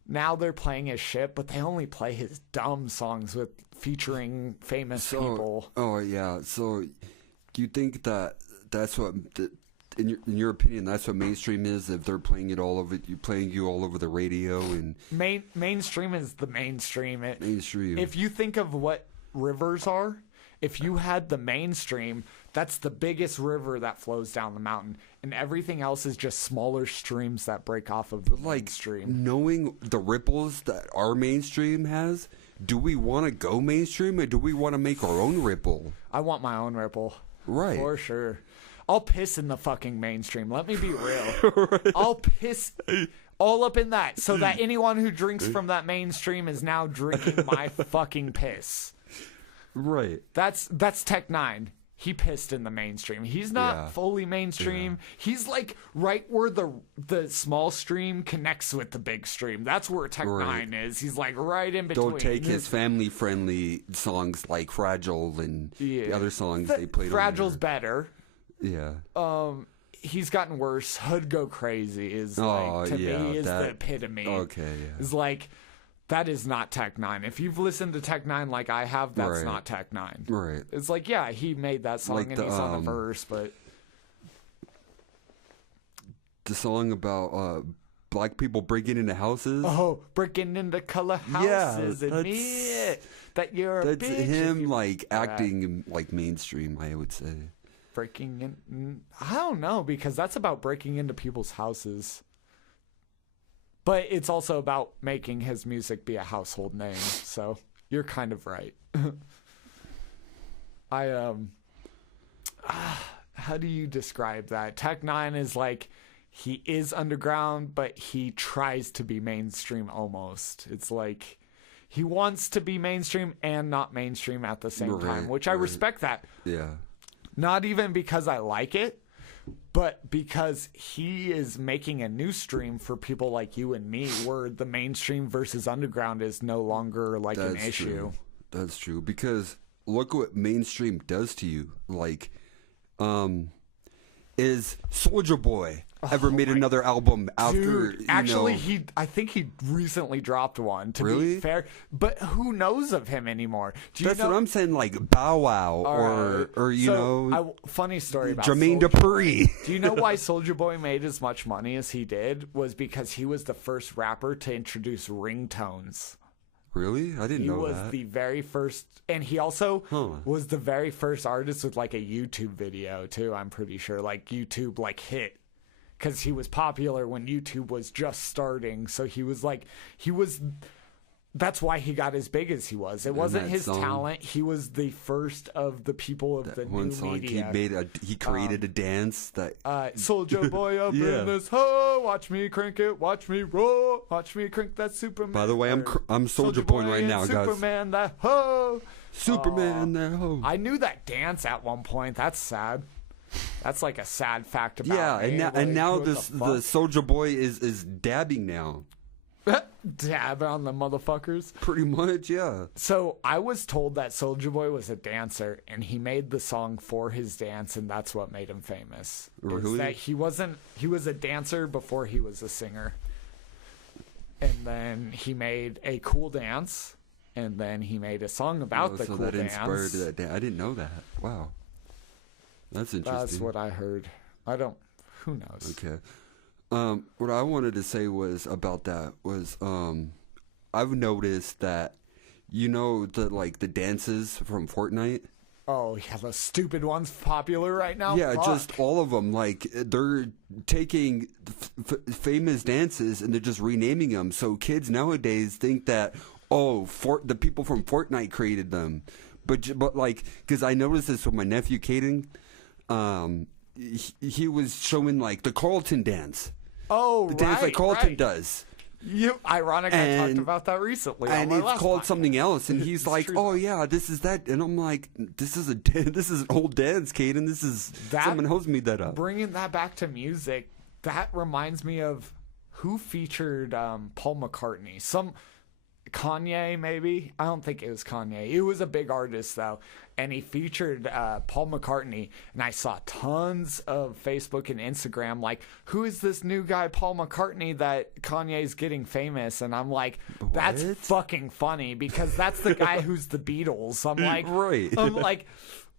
now they're playing his shit, but they only play his dumb songs with featuring famous people. Oh, yeah. So you think that's what... In your opinion, that's what mainstream is. If they're playing it all over, playing you all over the radio and Mainstream is the mainstream. mainstream. If you think of what rivers are, if you had the mainstream, that's the biggest river that flows down the mountain, and everything else is just smaller streams that break off of the mainstream. Knowing the ripples that our mainstream has, do we want to go mainstream or do we want to make our own ripple? I want my own ripple, Right? for sure. I'll piss in the fucking mainstream. Let me be real. I'll piss all up in that so that anyone who drinks from that mainstream is now drinking my fucking piss. Right. That's Tech 9. He pissed in the mainstream. He's not fully mainstream. He's like right where the small stream connects with the big stream. That's where Tech 9 is. He's like right in between. Don't take his family-friendly songs like "Fragile" and the other songs they played. Fragile's better. Yeah. He's gotten worse. Hood Go Crazy is Oh, like to yeah, me is that- the epitome. Okay, yeah. It's like that is not Tech 9. If you've listened to Tech 9 like I have, that's Right. not Tech 9. Right. It's like, yeah, he made that song Like and the, he's on the verse, but The song about black people breaking into houses. breaking into color Yeah, houses and that's- me that you're a That's bitch if him you- like acting like mainstream, I would say. breaking in. I don't know, because that's about breaking into people's houses. But it's also about making his music be a household name. So you're kind of right. How do you describe that? Tech 9 is like, he is underground, but he tries to be mainstream almost. It's like he wants to be mainstream and not mainstream at the same time, which I respect that. Yeah. Not even because I like it, but because he is making a new stream for people like you and me, where the mainstream versus underground is no longer like an issue. That's true, because look what mainstream does to you. Like, is Soulja Boy ever made another album after? Dude, actually, I think he recently dropped one. To be fair, but who knows of him anymore? That's what I'm saying. Like Bow Wow, or you know, funny story about Jermaine Soulja Dupri. Boy. Do you know why Soulja Boy made as much money as he did? Was because he was the first rapper to introduce ringtones. Really? I didn't know that. He was the very first, and he also was the very first artist with like a YouTube video too. I'm pretty sure, like YouTube like hit, because he was popular when YouTube was just starting. So he was. That's why he got as big as he was. It wasn't his talent. He was the first of the people of the new media. He created a dance that Soulja Boy up in this hoe. Watch me crank it. Watch me roll. Watch me crank that Superman. By the way, I'm Soulja Boy right now, guys. Superman that hoe. Superman that hoe. I knew that dance at one point. That's sad. That's like a sad fact about me. and now the Soulja Boy is dabbing now. Dab on the motherfuckers. Pretty much, yeah. So I was told that Soulja Boy was a dancer, and he made the song for his dance, and that's what made him famous. Really? That he was a dancer before he was a singer. And then he made a cool dance, and then he made a song about the cool dance. So that inspired that dance. I didn't know that. Wow. That's interesting. That's what I heard. Who knows? Okay. What I wanted to say was about that was I've noticed that the dances from Fortnite. Oh yeah, the stupid ones popular right now. Yeah, Fuck. just all of them. Like they're taking famous dances and they're just renaming them. So kids nowadays think that the people from Fortnite created them, but like because I noticed this with my nephew Caden. He was showing like the Carlton dance. Oh, the dance that Carlton does. Ironic, I talked about that recently. And it's called something else. And he's like, "Oh yeah, this is that." And I'm like, "This is an old dance, Caden. This is someone else made that up." Bringing that back to music, that reminds me of who featured Paul McCartney. Kanye, maybe? I don't think it was Kanye. He was a big artist, though. And he featured Paul McCartney. And I saw tons of Facebook and Instagram, like, who is this new guy, Paul McCartney, that Kanye's getting famous? And I'm like, that's fucking funny, because that's the guy who's the Beatles. I'm like,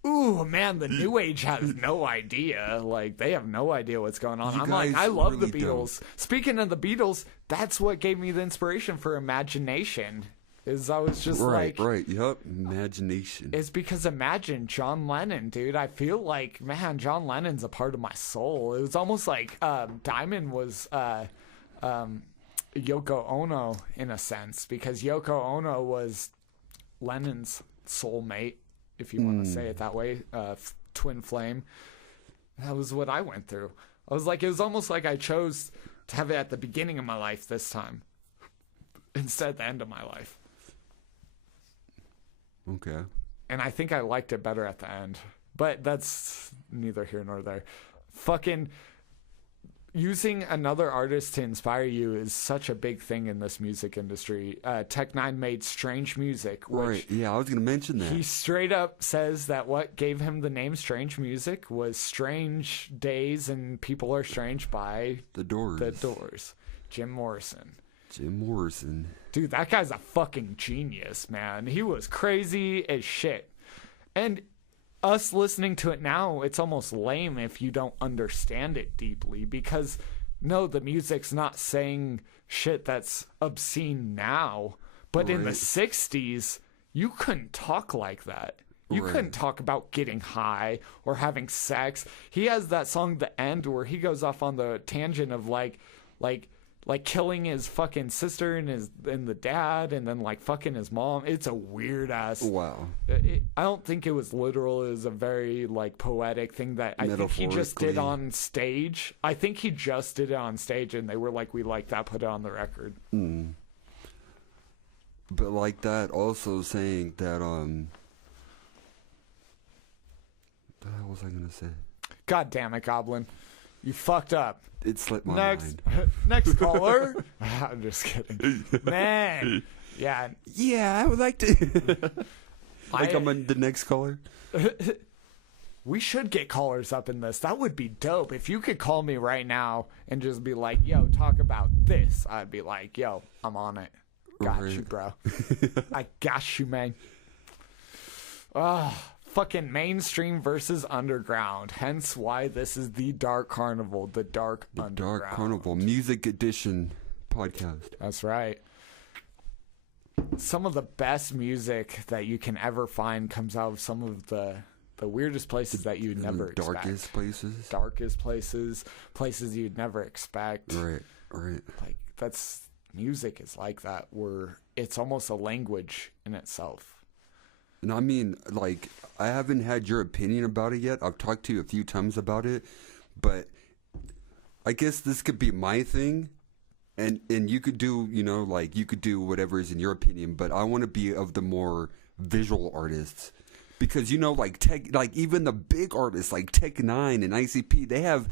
ooh, man, the new age has no idea. Like, they have no idea what's going on. I'm like, I love the Beatles. Speaking of the Beatles, that's what gave me the inspiration for Imagination. Is I was just Yep, Imagination. It's because Imagine John Lennon, dude. I feel like, man, John Lennon's a part of my soul. It was almost like Diamond was Yoko Ono in a sense, because Yoko Ono was Lennon's soulmate, if you want to say it that way, twin flame. That was what I went through. I was like, it was almost like I chose to have it at the beginning of my life this time instead of the end of my life. Okay. And I think I liked it better at the end. But that's neither here nor there. Fucking using another artist to inspire you is such a big thing in this music industry. Tech9 made Strange Music. Right, yeah, I was going to mention that. He straight up says that what gave him the name Strange Music was strange days and people are strange by The Doors. Jim Morrison. Dude, that guy's a fucking genius, man. He was crazy as shit. And us listening to it now, it's almost lame if you don't understand it deeply, because no, the music's not saying shit that's obscene now, but in the 60s, you couldn't talk like that. You couldn't talk about getting high or having sex. He has that song, The End, where he goes off on the tangent of like killing his fucking sister and the dad, and then like fucking his mom. It's a weird ass. Wow. I don't think it was literal. It was a very like poetic thing that I think he just did on stage. I think he just did it on stage, and they were like, "We like that. Put it on the record." Mm. But like that, also saying that what the hell was I gonna say? God damn it, Goblin. You fucked up. It slipped my mind. Next caller. I'm just kidding. Man. Yeah. Yeah, I would like to. Like I'm the next caller. We should get callers up in this. That would be dope. If you could call me right now and just be like, yo, talk about this, I'd be like, yo, I'm on it. Got you, bro. I got you, man. Fucking mainstream versus underground. Hence why this is the Dark Carnival, the Dark Underground. Dark Carnival Music Edition podcast. That's right. Some of the best music that you can ever find comes out of some of the weirdest places that you'd never expect. Darkest places. Places you'd never expect. Right. Like, that's... Music is like that, where it's almost a language in itself. And I mean, like, I haven't had your opinion about it yet. I've talked to you a few times about it, but I guess this could be my thing, and you could do, you know, like, you could do whatever is in your opinion, but I want to be of the more visual artists. Because, you know, like, even the big artists like Tech Nine and ICP, they have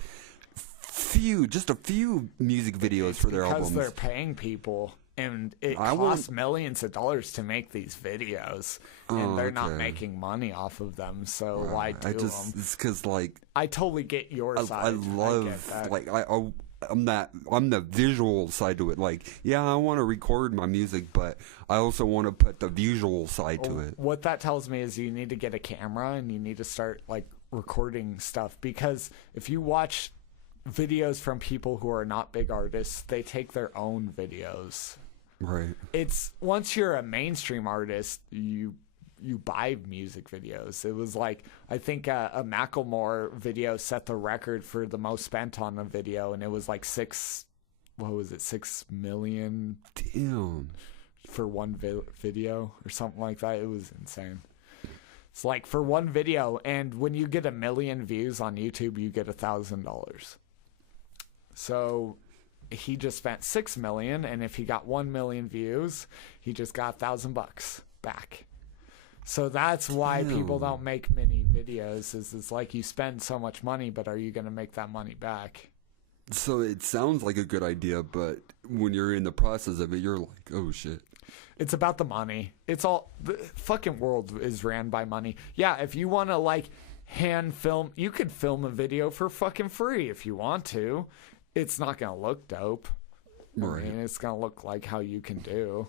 just a few music videos for their albums. Because they're paying people, and it costs millions of dollars to make these videos, and they're not making money off of them. So why do them? It's because, like, I totally get your side. I love, like, I'm the visual side to it. Like, yeah, I want to record my music, but I also want to put the visual side to it. What that tells me is you need to get a camera and you need to start, like, recording stuff, because if you watch videos from people who are not big artists, they take their own videos. Right. It's once you're a mainstream artist, you buy music videos. It was like, I think a Macklemore video set the record for the most spent on a video, and it was like 6 million? Damn. For one video or something like that. It was insane. It's like for one video, and when you get 1 million views on YouTube, you get $1,000. So he just spent 6 million, and if he got 1 million views, he just got $1,000 back. So that's why people don't make many videos. Is it's like you spend so much money, but are you going to make that money back? So it sounds like a good idea, but when you're in the process of it, you're like, oh shit. It's about the money. It's all, the fucking world is ran by money. Yeah, if you want to, like, hand film, you could film a video for fucking free if you want to. It's not going to look dope. Right. I mean, it's going to look like how you can do.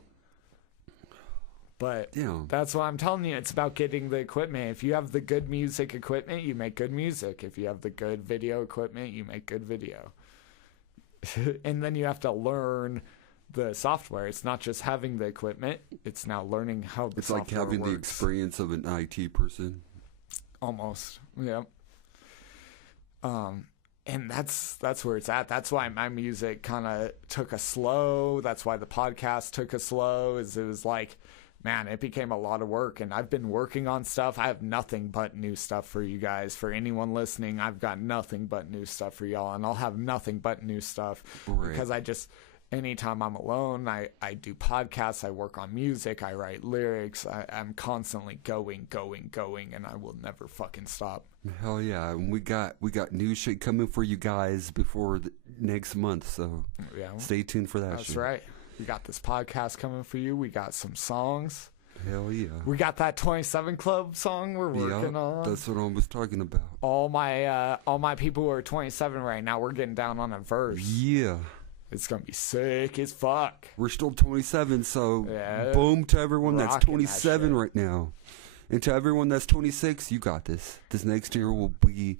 But yeah, that's what I'm telling you. It's about getting the equipment. If you have the good music equipment, you make good music. If you have the good video equipment, you make good video. And then you have to learn the software. It's not just having the equipment. It's now learning how the software works. It's like having the experience of an IT person. Almost, yeah. And that's where it's at. That's why my music kind of took a slow. That's why the podcast took a slow. Is it was like, man, it became a lot of work, and I've been working on stuff. I have nothing but new stuff for you guys. For anyone listening, I've got nothing but new stuff for y'all, and I'll have nothing but new stuff because I just, anytime I'm alone, I do podcasts, I work on music, I write lyrics, I'm constantly going, and I will never fucking stop. Hell yeah, and we got new shit coming for you guys before next month, so stay tuned for that. That's shit. right. We got this podcast coming for you. We got some songs. Hell yeah. We got that 27 Club song we're working on. That's what I was talking about. All my people who are 27 right now, we're getting down on a verse. Yeah. It's going to be sick as fuck. We're still 27, so boom to everyone that's 27 right now. And to everyone that's 26, you got this. This next year will be...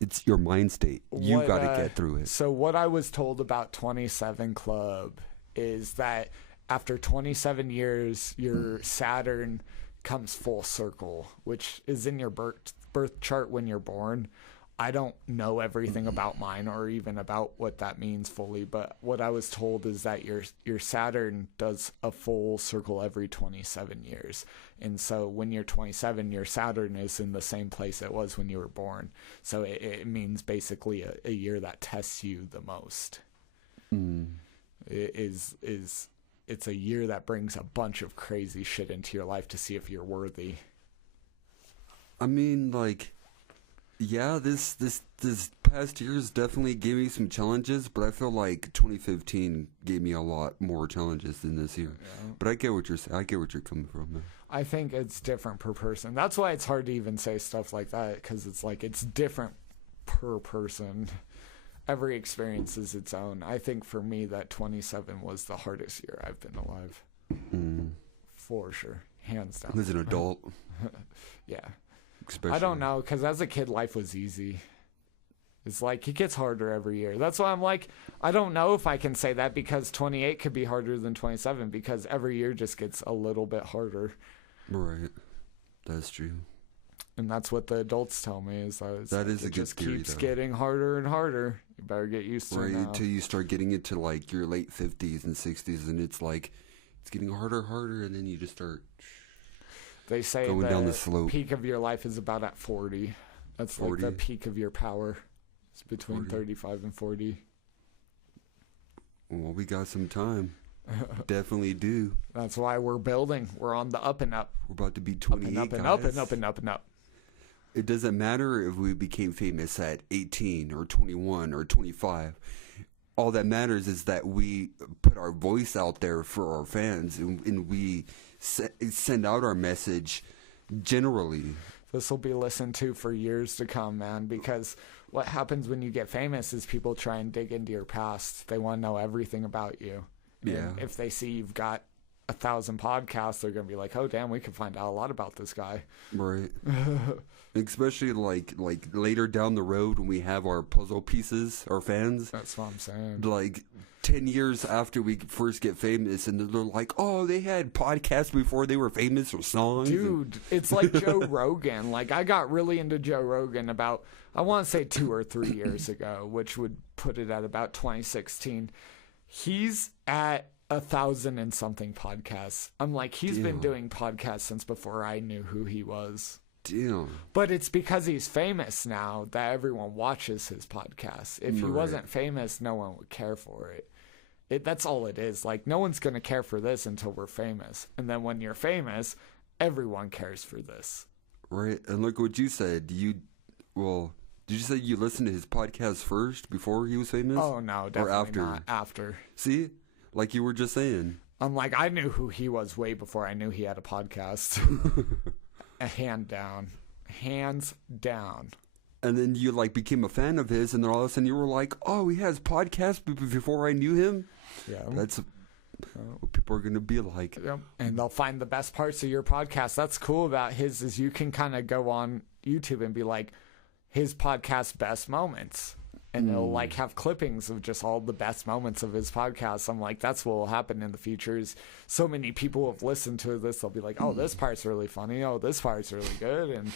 It's your mind state. You got to get through it. So what I was told about 27 Club is that after 27 years, your Saturn comes full circle, which is in your birth chart when you're born. I don't know everything about mine or even about what that means fully, but what I was told is that your Saturn does a full circle every 27 years. And so when you're 27, your Saturn is in the same place it was when you were born. So it means basically a year that tests you the most. It's a year that brings a bunch of crazy shit into your life to see if you're worthy. I mean, like... Yeah, this past year's definitely gave me some challenges, but I feel like 2015 gave me a lot more challenges than this year. Yeah. But I get what you're saying. I get what you're coming from, man. I think it's different per person. That's why it's hard to even say stuff like that, because it's like it's different per person. Every experience is its own. I think for me that 27 was the hardest year I've been alive. For sure. Hands down. As an adult. Yeah. Especially. I don't know, because as a kid, life was easy. It's like, it gets harder every year. That's why I'm like, I don't know if I can say that, because 28 could be harder than 27, because every year just gets a little bit harder. Right. That's true. And that's what the adults tell me, is that is a good just theory, keeps though. getting harder and harder. You better get used to it now. Until you start getting into like your late 50s and 60s, and it's like, it's getting harder, and then you just start... They say going down the slope. Peak of your life is about at 40. That's 40? Like the peak of your power. It's between 35 and 40. Well, we got some time. Definitely do. That's why we're building. We're on the up and up. We're about to be 28, up and guys. up and up and up and up. It doesn't matter if we became famous at 18 or 21 or 25. All that matters is that we put our voice out there for our fans, and we send out our message generally. This will be listened to for years to come, man, because what happens when you get famous is people try and dig into your past. They want to know everything about you. Yeah. And if they see you've got 1,000 podcasts, they're going to be like, oh, damn, we can find out a lot about this guy. Right. Especially like later down the road when we have our puzzle pieces, our fans. That's what I'm saying. Like 10 years after we first get famous, and they're like, oh, they had podcasts before they were famous, or songs. Dude, it's like Joe Rogan. Like, I got really into Joe Rogan about, I want to say 2 or 3 years ago, which would put it at about 2016. He's at 1,000 and something podcasts. I'm like, he's been doing podcasts since before I knew who he was. Damn. But it's because he's famous now that everyone watches his podcasts. If he wasn't famous, no one would care for it. That's all it is. Like, no one's going to care for this until we're famous. And then when you're famous, everyone cares for this. Right. And look what you said. Did you say you listened to his podcast first before he was famous? Oh, no, definitely not. After. See? Like you were just saying. I'm like, I knew who he was way before I knew he had a podcast. Hands down. And then you like became a fan of his, and then all of a sudden you were like, oh, he has podcasts before I knew him? Yeah. That's what people are going to be like. Yep. And they'll find the best parts of your podcast. That's cool about his, is you can kind of go on YouTube and be like, his podcast best moments. And they'll like have clippings of just all the best moments of his podcast. I'm like, that's what will happen in the future. Is so many people have listened to this. They'll be like, oh, this part's really funny. Oh, this part's really good. And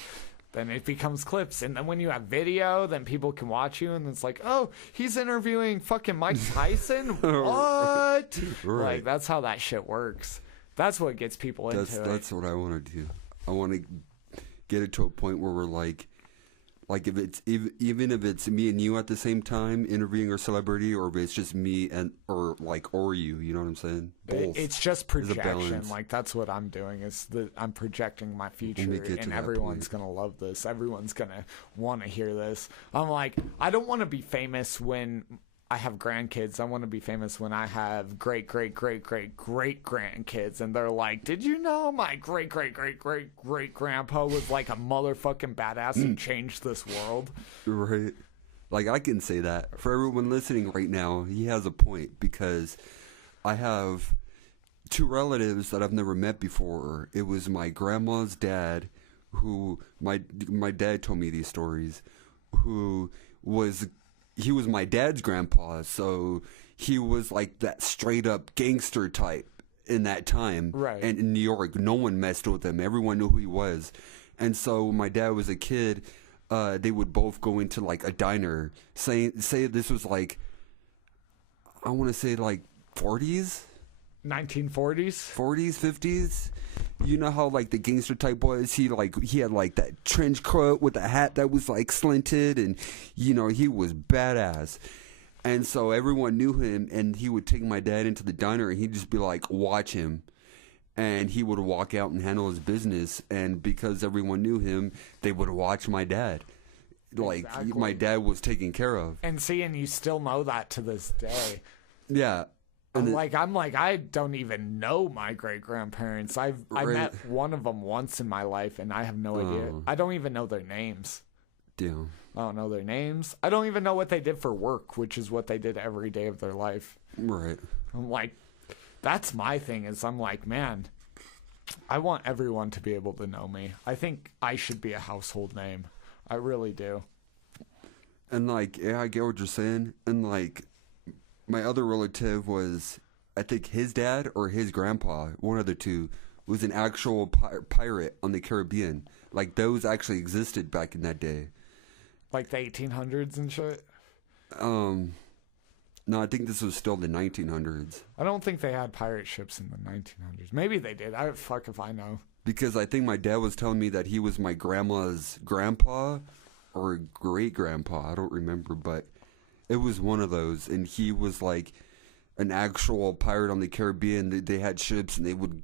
then it becomes clips. And then when you have video, then people can watch you. And it's like, oh, he's interviewing fucking Mike Tyson? What? Right. Like, that's how that shit works. That's what gets people into it. That's what I want to do. I want to get it to a point where we're like if it's even if it's me and you at the same time interviewing a celebrity, or if it's just me or you, you know what I'm saying? Both. It's just projection. Like, that's what I'm doing, is that I'm projecting my future, and everyone's gonna love this. Everyone's gonna want to hear this. I'm like, I don't want to be famous when I have grandkids. I want to be famous when I have great grandkids, and they're like, did you know my great grandpa was like a motherfucking badass and changed this world? Right. Like, I can say that. For everyone listening right now, he has a point, because I have 2 relatives that I've never met before. It was my grandma's dad, who my dad told me these stories, he was my dad's grandpa, so he was like that straight up gangster type in that time. Right. And in New York, no one messed with him. Everyone knew who he was. And so when my dad was a kid, they would both go into like a diner. Say this was like, I want to say like 40s? 1940s? 40s, 50s. You know how like the gangster type was? He had like that trench coat with a hat that was like slanted, and you know, he was badass. And so everyone knew him, and he would take my dad into the diner, and he'd just be like, watch him. And he would walk out and handle his business, and because everyone knew him, they would watch my dad. like Exactly. my dad was taken care of. And you still know that to this day. Yeah. And I'm like, I don't even know my great grandparents. I met one of them once in my life, and I have no idea. I don't even know their names. Damn. I don't know their names. I don't even know what they did for work, which is what they did every day of their life. Right. I'm like, that's my thing. Is I'm like, man, I want everyone to be able to know me. I think I should be a household name. I really do. And like, yeah, I get what you're saying. And like, my other relative was, I think his dad or his grandpa, one of the two, was an actual pirate on the Caribbean. Like, those actually existed back in that day. Like the 1800s and shit? No, I think this was still the 1900s. I don't think they had pirate ships in the 1900s. Maybe they did. Fuck if I know. Because I think my dad was telling me that he was my grandma's grandpa or great-grandpa. I don't remember, but it was one of those. And he was like an actual pirate on the Caribbean. They had ships, and they would,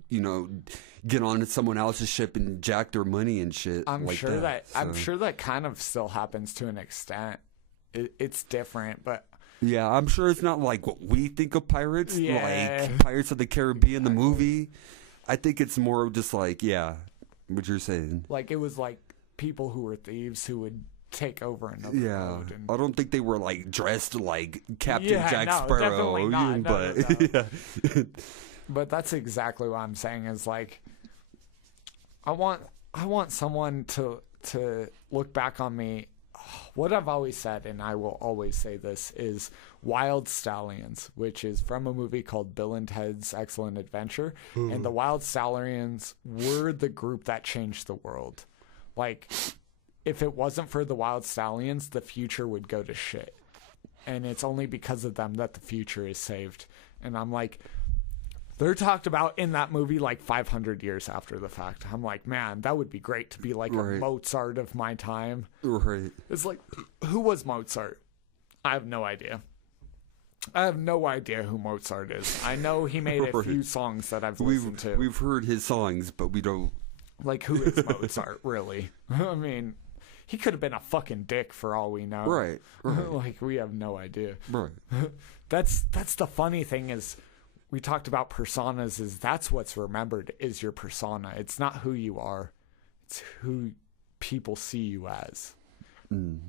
get on someone else's ship and jack their money and shit. I'm sure that kind of still happens to an extent. It's different, but yeah, I'm sure it's not like what we think of pirates, yeah. like Pirates of the Caribbean, the movie. I think it's more just like, yeah, what you're saying. Like, it was like people who were thieves who would take over another boat. And I don't think they were like dressed like Captain Jack Sparrow. Definitely not. But no. But that's exactly what I'm saying is like, I want someone to look back on me. What I've always said, and I will always say this, is Wild Stallions, which is from a movie called Bill and Ted's Excellent Adventure. And the Wild Stallions were the group that changed the world. Like, if it wasn't for the Wild Stallions, the future would go to shit. And it's only because of them that the future is saved. And I'm like, they're talked about in that movie like 500 years after the fact. I'm like, man, that would be great to be like a Mozart of my time. Right. It's like, who was Mozart? I have no idea. I have no idea who Mozart is. I know he made a few songs that I've listened to. We've heard his songs, but we don't. Like, who is Mozart, really? I mean, he could have been a fucking dick for all we know. Right. Like, we have no idea. Right. That's the funny thing is, we talked about personas, is that's what's remembered is your persona. It's not who you are. It's who people see you as. And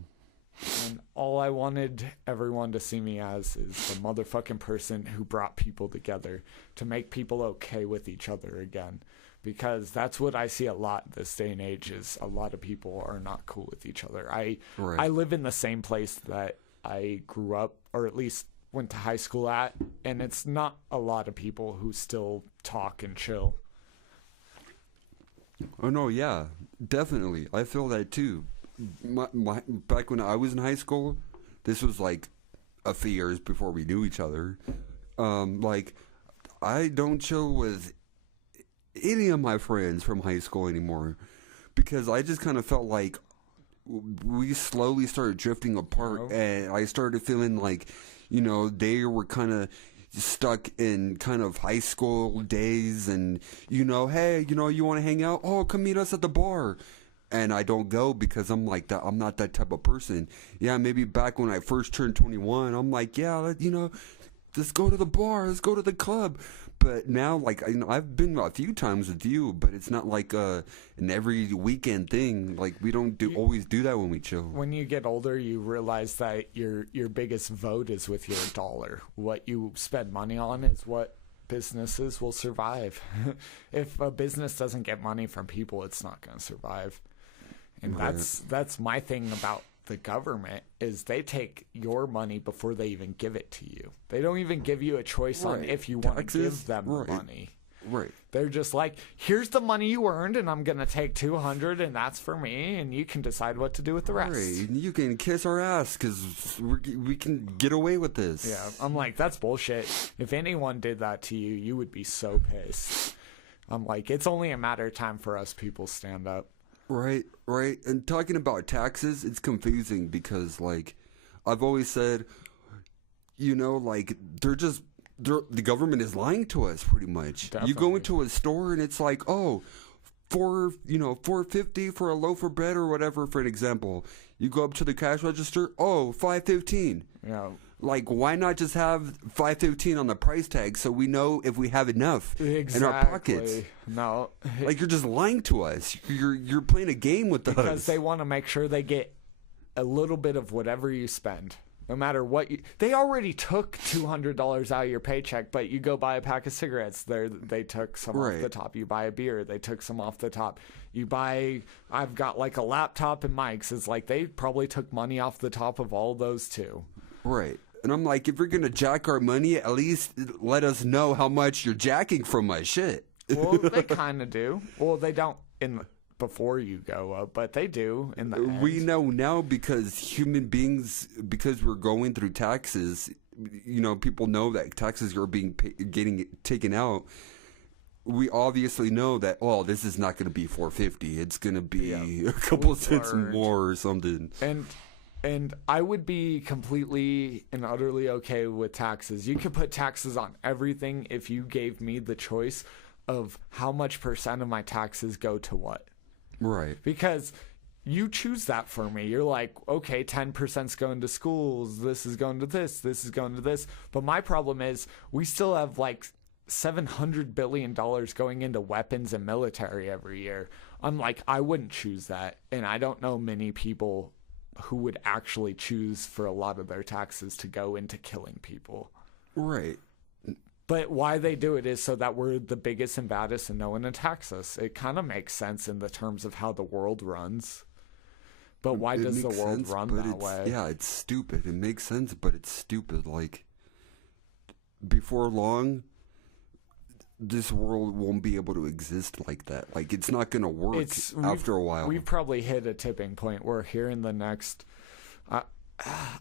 all I wanted everyone to see me as is the motherfucking person who brought people together to make people okay with each other again. Because that's what I see a lot this day and age, is a lot of people are not cool with each other. I live in the same place that I grew up, or at least went to high school at, and it's not a lot of people who still talk and chill. Oh no, yeah, definitely. I feel that too. Back when I was in high school, this was like a few years before we knew each other. Like, I don't chill with any of my friends from high school anymore, because I just kind of felt like we slowly started drifting apart, and I started feeling like, they were kind of stuck in kind of high school days, and hey, you want to hang out? Oh, come meet us at the bar. And I don't go because I'm like that. I'm not that type of person. Yeah, maybe back when I first turned 21, I'm like, yeah, let's go to the bar, let's go to the club. But now, like, I've been a few times with you, but it's not like an every weekend thing. Like, we don't always do that when we chill. When you get older, you realize that your biggest vote is with your dollar. What you spend money on is what businesses will survive. If a business doesn't get money from people, it's not going to survive. And that's my thing about the government, is they take your money before they even give it to you. They don't even give you a choice on if you want to give them money. Right. They're just like, here's the money you earned, and I'm going to take $200, and that's for me, and you can decide what to do with the rest. Right. You can kiss our ass because we can get away with this. Yeah, I'm like, that's bullshit. If anyone did that to you, you would be so pissed. I'm like, it's only a matter of time for us people stand up. Right. And talking about taxes, it's confusing because, like, I've always said, like, the government is lying to us pretty much. Definitely. You go into a store and it's like, oh, $4.50 for a loaf of bread or whatever, for an example. You go up to the cash register, oh, $5.15. Yeah. Like, why not just have $5.15 on the price tag so we know if we have enough in our pockets? No. Like, you're just lying to us. You're playing a game with us. Because they want to make sure they get a little bit of whatever you spend. No matter what they already took $200 out of your paycheck, but you go buy a pack of cigarettes, they took some off the top. You buy a beer, they took some off the top. I've got like a laptop and mics. It's like they probably took money off the top of all those too. Right. And I'm like, if you're going to jack our money, at least let us know how much you're jacking from my shit. Well, they kind of do. Well, they don't before you go up, but they do in the end. We know now because human beings, because we're going through taxes, people know that taxes are getting taken out. We obviously know that, this is not going to be $4.50. It's going to be a couple cents more or something. And I would be completely and utterly okay with taxes. You could put taxes on everything if you gave me the choice of how much percent of my taxes go to what. Right. Because you choose that for me. You're like, okay, 10%'s going to schools. This is going to this. This is going to this. But my problem is we still have like $700 billion going into weapons and military every year. I'm like, I wouldn't choose that. And I don't know many people who would actually choose for a lot of their taxes to go into killing people. Right. But why they do it is so that we're the biggest and baddest and no one attacks us. It kind of makes sense in the terms of how the world runs. But why does the world run that way? Yeah, it's stupid. It makes sense, but it's stupid. Like, before long, this world won't be able to exist like that. Like, it's not going to work after a while. We've probably hit a tipping point where here in the next,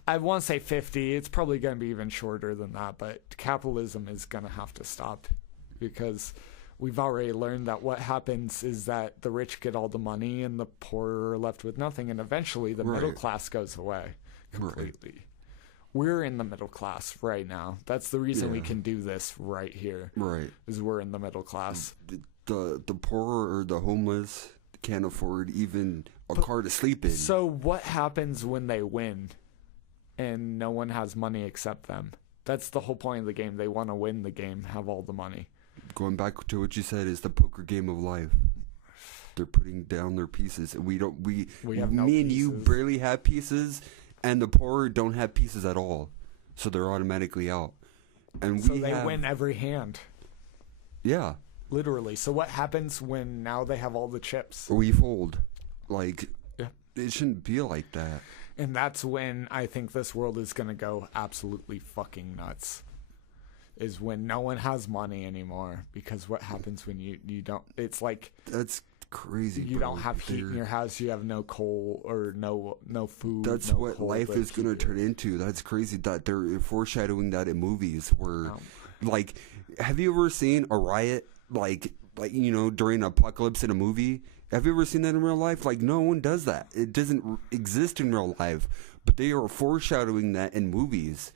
I want to say 50, it's probably going to be even shorter than that, but capitalism is going to have to stop because we've already learned that what happens is that the rich get all the money and the poor are left with nothing, and eventually the middle class goes away completely. Right. We're in the middle class right now. That's the reason we can do this right here. Right. Is we're in the middle class. The poor or the homeless can't afford even a car to sleep in. So what happens when they win and no one has money except them? That's the whole point of the game. They want to win the game, have all the money. Going back to what you said, is the poker game of life. They're putting down their pieces. We have no me and pieces. You barely have pieces. And the poor don't have pieces at all, so they're automatically out. And so they win every hand. Yeah. Literally. So what happens when now they have all the chips? We fold. Like, it shouldn't be like that. And that's when I think this world is going to go absolutely fucking nuts. Is when no one has money anymore. Because what happens when you don't... It's like... That's crazy. You don't have heat in your house. You have no coal or no food. That's what life is going to turn into. That's crazy that they're foreshadowing that in movies. Where, like, have you ever seen a riot like during apocalypse in a movie? Have you ever seen that in real life? Like, no one does that. It doesn't exist in real life. But they are foreshadowing that in movies.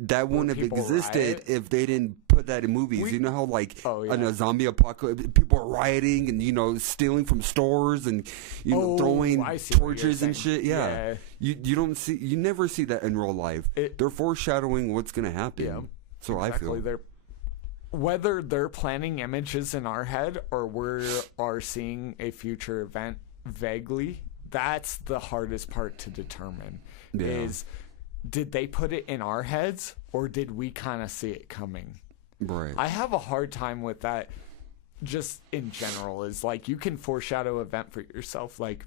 That wouldn't have existed if they didn't put that in movies. You know how, like, in a zombie apocalypse, people are rioting and, stealing from stores and, throwing torches and shit. Yeah. You never see that in real life. They're foreshadowing what's going to happen. Yeah. So exactly. I feel. Whether they're planning images in our head or we are seeing a future event vaguely, that's the hardest part to determine. Is... did they put it in our heads or did we kind of see it coming? Right. I have a hard time with that just in general. Is like you can foreshadow an event for yourself. Like,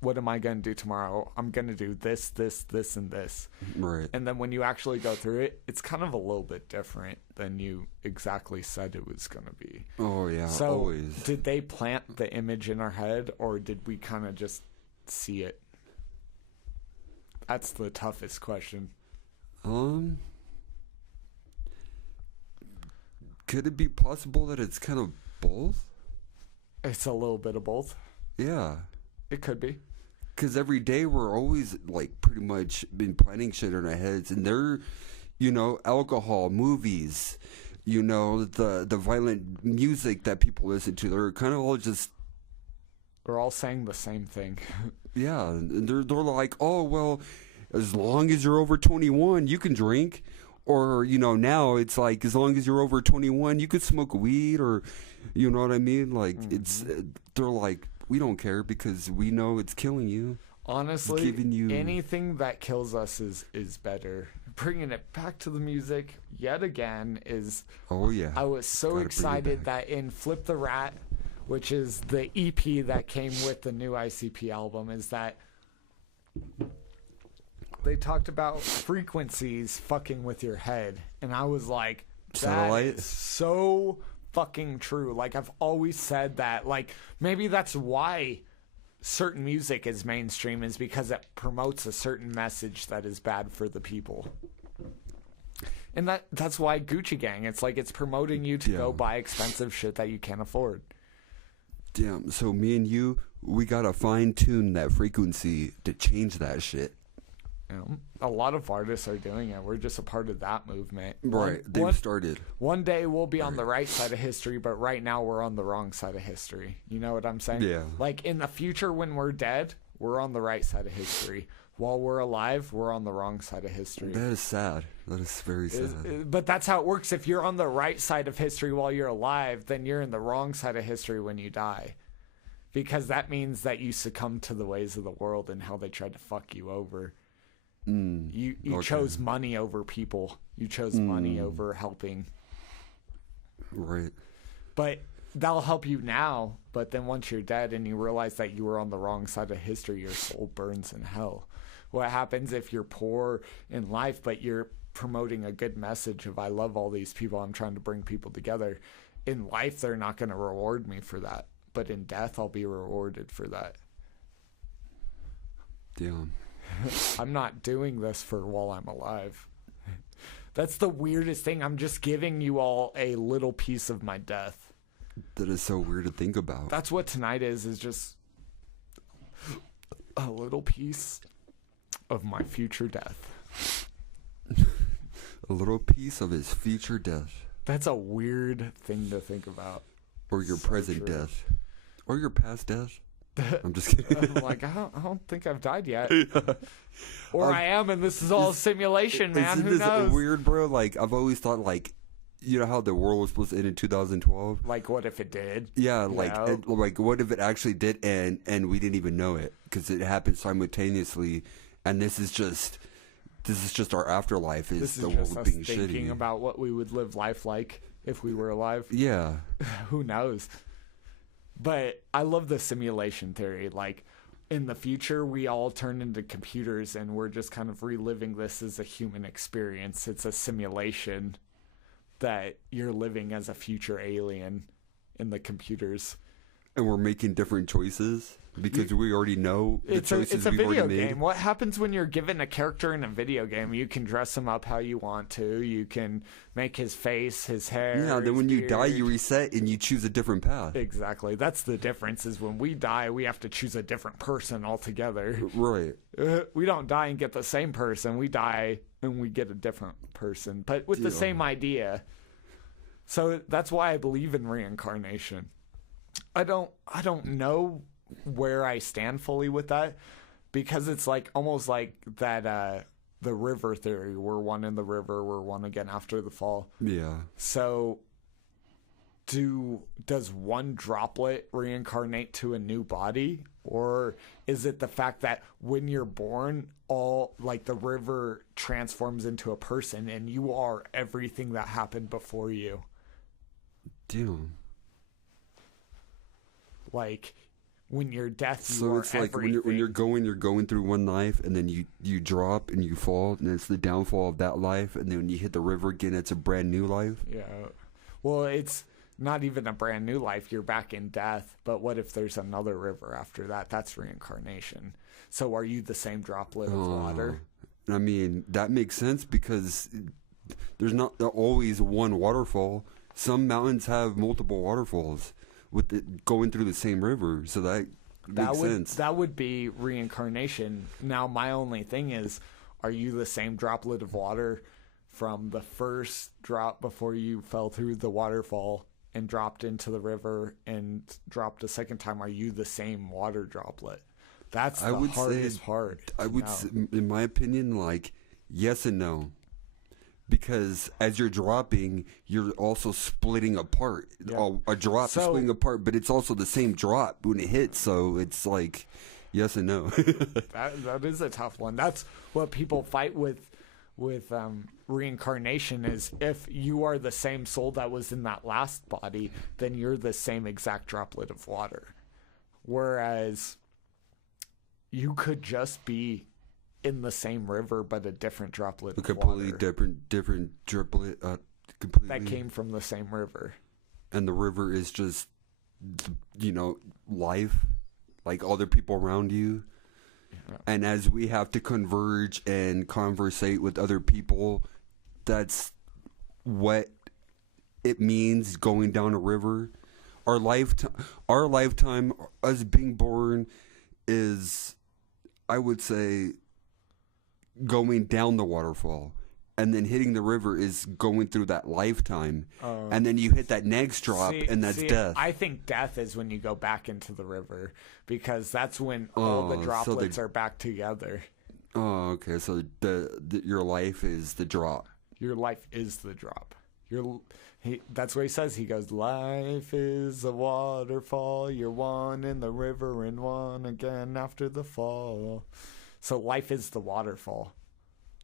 what am I going to do tomorrow? I'm going to do this, this, this, and this. Right. And then when you actually go through it, it's kind of a little bit different than you exactly said it was going to be. Oh, yeah, so always. Did they plant the image in our head or did we kind of just see it? That's the toughest question. Could it be possible that it's kind of both? It's a little bit of both. Yeah. It could be. Because every day we're always, like, pretty much been planning shit in our heads. And they're, alcohol, movies, the violent music that people listen to. They're kind of all just We're all saying the same thing. Yeah, and they're like, oh well, as long as you're over 21, you can drink. Or, you know, now it's like, as long as you're over 21, you could smoke weed, or, you know what I mean? Like, it's, they're like, we don't care because we know it's killing you. Honestly, Giving you... anything that kills us is better. Bringing it back to the music yet again is... Oh, yeah. I was so excited that in Flip the Rat, which is the EP that came with the new ICP album, is that they talked about frequencies fucking with your head. And I was like, that is so fucking true. Like, I've always said that. Like, maybe that's why certain music is mainstream, is because it promotes a certain message that is bad for the people. And that's why Gucci Gang, it's like it's promoting you to go buy expensive shit that you can't afford. Damn, so me and you, we gotta fine-tune that frequency to change that shit. A lot of artists are doing it. We're just a part of that movement. Right, they've started. One day we'll be on the right side of history, but right now we're on the wrong side of history. You know what I'm saying? Yeah. Like, in the future when we're dead, we're on the right side of history. While we're alive, we're on the wrong side of history. That is sad. That is very sad. But that's how it works. If you're on the right side of history while you're alive, then you're in the wrong side of history when you die. Because that means that you succumb to the ways of the world and how they tried to fuck you over. You chose money over people. You chose money over helping. Right. But that'll help you now. But then once you're dead and you realize that you were on the wrong side of history, your soul burns in hell. What happens if you're poor in life, but you're promoting a good message of, I love all these people, I'm trying to bring people together. In life, they're not going to reward me for that. But in death, I'll be rewarded for that. Damn. I'm not doing this for while I'm alive. That's the weirdest thing. I'm just giving you all a little piece of my death. That is so weird to think about. That's what tonight is just a little piece of my future death. A little piece of his future death. That's a weird thing to think about. Or your present death. Or your past death. I'm just kidding. I'm like, I don't think I've died yet. Or I am, and this is all a simulation, man. Isn't Who knows? This weird, bro? Like, I've always thought, like, you know how the world was supposed to end in 2012? Like, what if it did? Yeah, like what if it actually did end and we didn't even know it? Because it happened simultaneously, and this is just our afterlife. This is the just world us being thinking shitty. about what we would live life like if we were alive. Yeah. Who knows? But I love the simulation theory. Like, in the future, we all turn into computers, and we're just kind of reliving this as a human experience. It's a simulation that you're living as a future alien in the computers. And we're making different choices because we already know the choices it's a we've video already made. game. What happens when you're given a character in a video game? You can dress him up how you want to. You can make his face, his hair. Yeah, then when his you die, beard. you reset and you choose a different path. Exactly. That's the difference, is when we die, we have to choose a different person altogether. Right. We don't die and get the same person. We die and we get a different person, but with the same idea. So that's why I believe in reincarnation. I don't know where I stand fully with that, because it's like almost like that the river theory. We're one in the river, we're one again after the fall. Yeah. So does one droplet reincarnate to a new body, or is it the fact that when you're born, all like the river transforms into a person and you are everything that happened before you? Damn. Like, when you're death, you So are it's like everything. when you're going through one life, and then you drop and you fall, and it's the downfall of that life, and then when you hit the river again, it's a brand new life. Yeah. Well, it's not even a brand new life. You're back in death. But what if there's another river after that? That's reincarnation. So are you the same droplet of water? I mean, that makes sense because there's not always one waterfall. Some mountains have multiple waterfalls with it going through the same river, so that makes sense. That would be reincarnation. Now, my only thing is, are you the same droplet of water from the first drop before you fell through the waterfall and dropped into the river and dropped a second time, are you the same water droplet? That's the hardest part. I would say, in my opinion, like, yes and no. Because as you're dropping, you're also splitting apart. Yeah. A drop is splitting apart, but it's also the same drop when it hits. So it's like, yes and no. that is a tough one. That's what people fight with reincarnation, is if you are the same soul that was in that last body, then you're the same exact droplet of water. Whereas you could just be in the same river, but a different droplet of completely water. different droplet. Completely. That came from the same river. And the river is just, life, like other people around you. Yeah. And as we have to converge and conversate with other people, that's what it means going down a river. Our lifetime, us being born, is, I would say, going down the waterfall, and then hitting the river is going through that lifetime, and then you hit that next drop, and that's death. I think death is when you go back into the river, because that's when all the droplets are back together. Oh, okay. So your life is the drop. Your life is the drop. That's what he says. He goes, life is a waterfall. You're one in the river and one again after the fall. So life is the waterfall.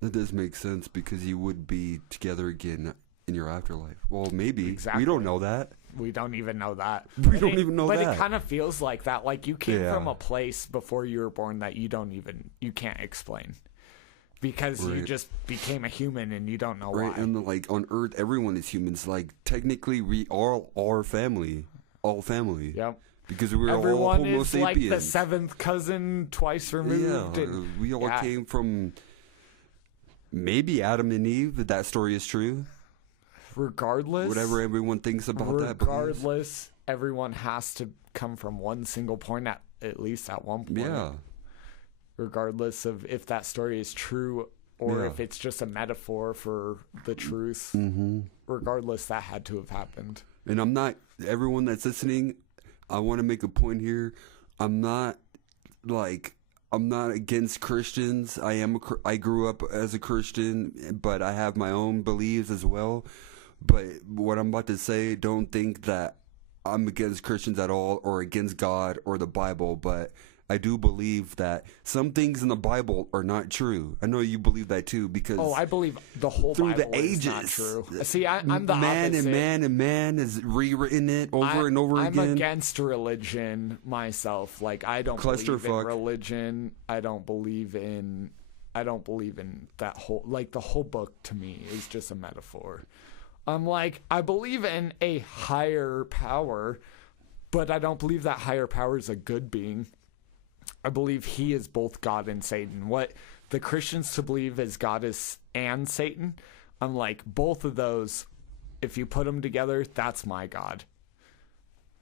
That does make sense, because you would be together again in your afterlife. Well, maybe. Exactly. We don't know that. We don't even know that. We don't even know that. But it kind of feels like that. Like you came from a place before you were born that you can't explain. Because you just became a human and you don't know why. And like on Earth, everyone is humans. Like technically, we all are family. All family. Yep. Because we're everyone all Homo is sapiens. Like the seventh cousin twice removed. Yeah, we all came from maybe Adam and Eve. If that story is true. Regardless, whatever everyone thinks about that. Regardless, everyone has to come from one single point at least at one point. Yeah. Regardless of if that story is true or if it's just a metaphor for the truth. Mm-hmm. Regardless, that had to have happened. And I'm not, everyone that's listening, I want to make a point here. I'm not against Christians. I grew up as a Christian, but I have my own beliefs as well. But what I'm about to say, don't think that I'm against Christians at all or against God or the Bible, but I do believe that some things in the Bible are not true. I know you believe that too, because I believe the whole through Bible the ages, is not true. See, I'm the man opposite. and man has rewritten it over and over again. I'm against religion myself. Like I don't believe in religion. I don't believe in that whole, like the whole book to me is just a metaphor. I'm like, I believe in a higher power, but I don't believe that higher power is a good being. I believe he is both God and Satan. What the Christians to believe is God is and Satan, I'm like, both of those, if you put them together, that's my God.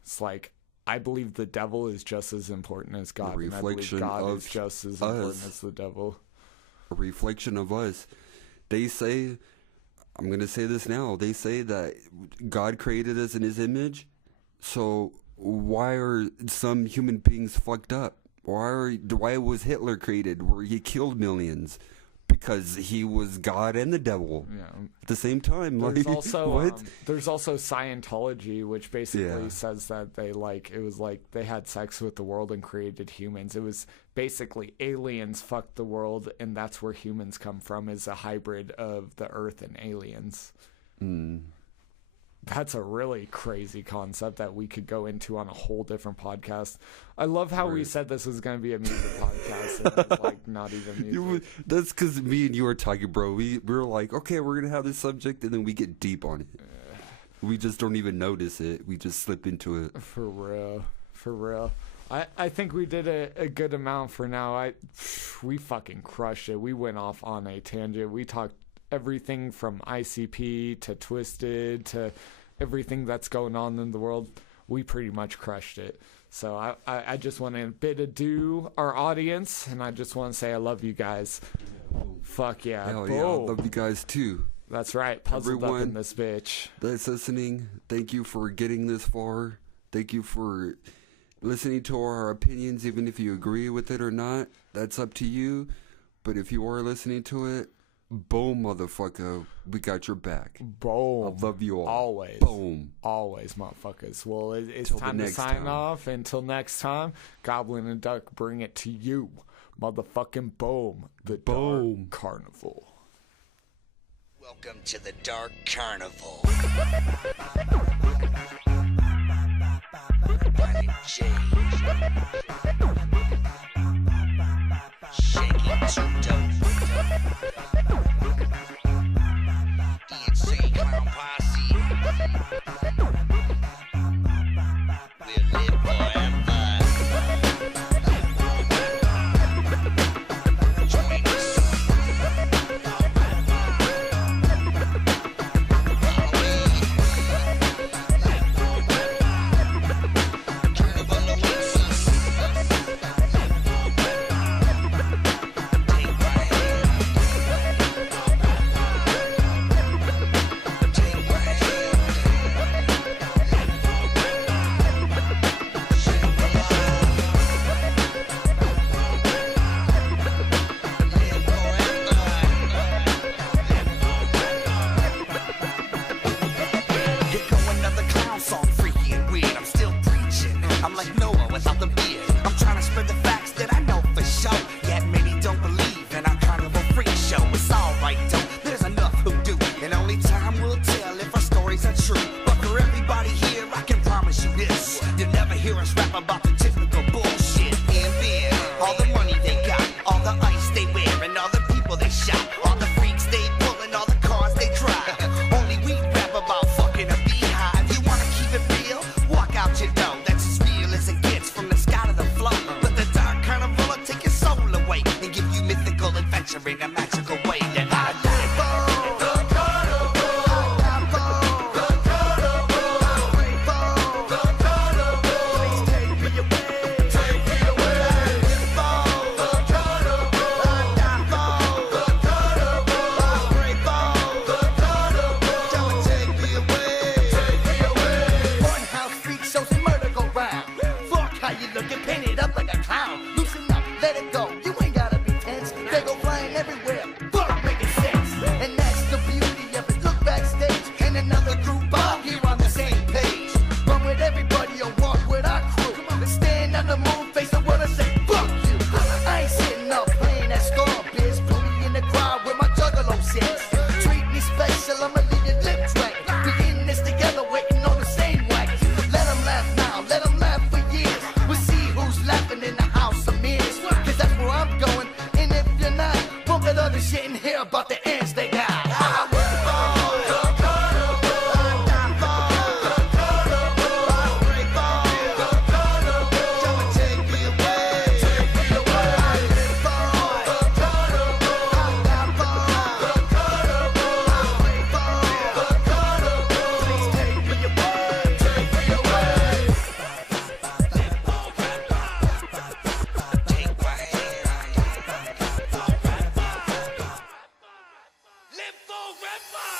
It's like, I believe the devil is just as important as God, and I believe God is just as important as the devil. A reflection of us. They say, I'm going to say this now, they say that God created us in his image, so why are some human beings fucked up? Why was Hitler created where he killed millions? Because he was God and the devil at the same time. There's also Scientology, which basically says that they had sex with the world and created humans. It was basically aliens fucked the world, and that's where humans come from, is a hybrid of the Earth and aliens. That's a really crazy concept that we could go into on a whole different podcast. I love how we said this was going to be a music podcast, and it's like not even music. That's because me and you were talking, bro. We were like, okay, we're going to have this subject, and then we get deep on it. We just don't even notice it. We just slip into it. For real. I think we did a good amount for now. We fucking crushed it. We went off on a tangent. We talked everything from ICP to Twisted to everything that's going on in the world. We pretty much crushed it. So I just want to bid adieu our audience, and I just want to say I love you guys. Fuck yeah. Hell yeah, I love you guys too. That's right. Puzzled up in Everyone this bitch. that's listening, thank you for getting this far. Thank you for listening to our opinions, even if you agree with it or not. That's up to you. But if you are listening to it, boom, motherfucker, we got your back. Boom. I love you all. Always. Boom. Always, motherfuckers. Well, it's Till the time to next sign time. off. Until next time, Goblin and Duck bring it to you. Motherfucking boom. The Boom. Dark Carnival. Welcome to the Dark Carnival. Planet J. Shaking too dope. The Insane Clown Posse. We'll live forever. Join us. Carnival awaits us. Take my hand. Take my Here go another clown song, freaky and weird. I'm still preaching. I'm like Noah without the beard. I'm trying to spread the facts that I know for sure. Yet many don't believe in our carnival freak show. It's alright though, there's enough who do. And only time will tell if our stories are true. But for everybody here, I can promise you this. You'll never hear us rap about the typical bullshit. And then, all the money they got, all the ice they wear, and all the people they shot, all the freaks they pull, and all the cars they drive. Only we rap about fucking a beehive. You wanna keep it real? Walk out your door. That's as real as it gets from the sky to the floor. But the Dark Carnival will take your soul away and give you mythical adventure in a magical way that I live for. House freak shows and murder go round. Fuck how you looking, painted up like a clown. Loosen up, let it go. You ain't gotta be tense. They go flying everywhere. Fuck making sense. And that's the beauty of it. Look backstage and another group all here on the same page. Run with everybody or walk with our crew. And stand on the moon, face the world and say fuck you. I ain't sitting up playing that star biz. Put me in the crowd where my juggalo sits. Treat me special, I'ma leave your lips right. We in this together, waiting on the same way. Let them laugh now, let them laugh for years. We'll see who's laughing in the house of mirrors. Cause that's where I'm going. And if you're not, won't let other shit and hear about the ends they got.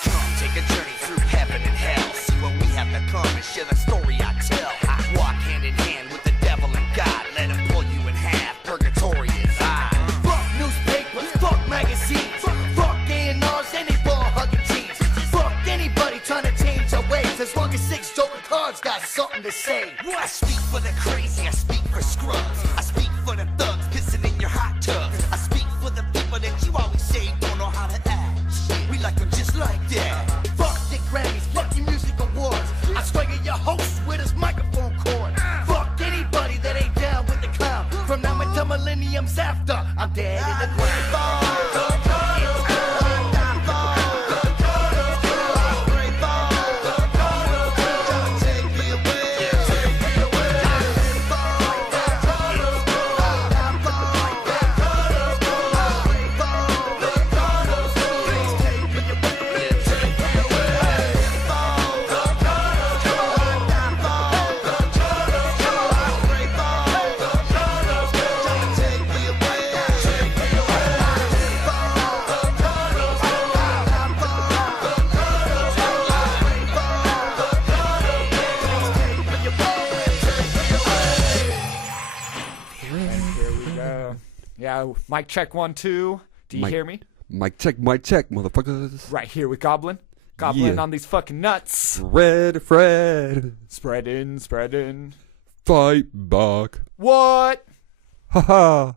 Come take a journey through heaven and hell. See what we have to come and share the story I tell. I walk hand in hand with the devil and God. Let him pull you in half. Purgatory is I. Fuck newspapers, fuck magazines, fuck A&Rs, any ball hugging jeans. Fuck anybody trying to change our ways. As long as 6 joker cards got something to say. I speak for the crazy, I speak for scrubs. I speak for the thugs pissing in your hot tubs. I speak for the people that you always say don't know how to act. We like them just like that. Fuck your Grammys, fuck your music awards. I swagger your host with his microphone cord. Fuck anybody that ain't down with the clown. From now until millenniums after, I'm dead in the ground. Take me away. Yeah, mic check 1, 2. Do you hear me? Mic check, motherfuckers. Right here with Goblin. Goblin Yeah. on these fucking nuts. Red Fred. Spreading. Fight back. What? Ha ha.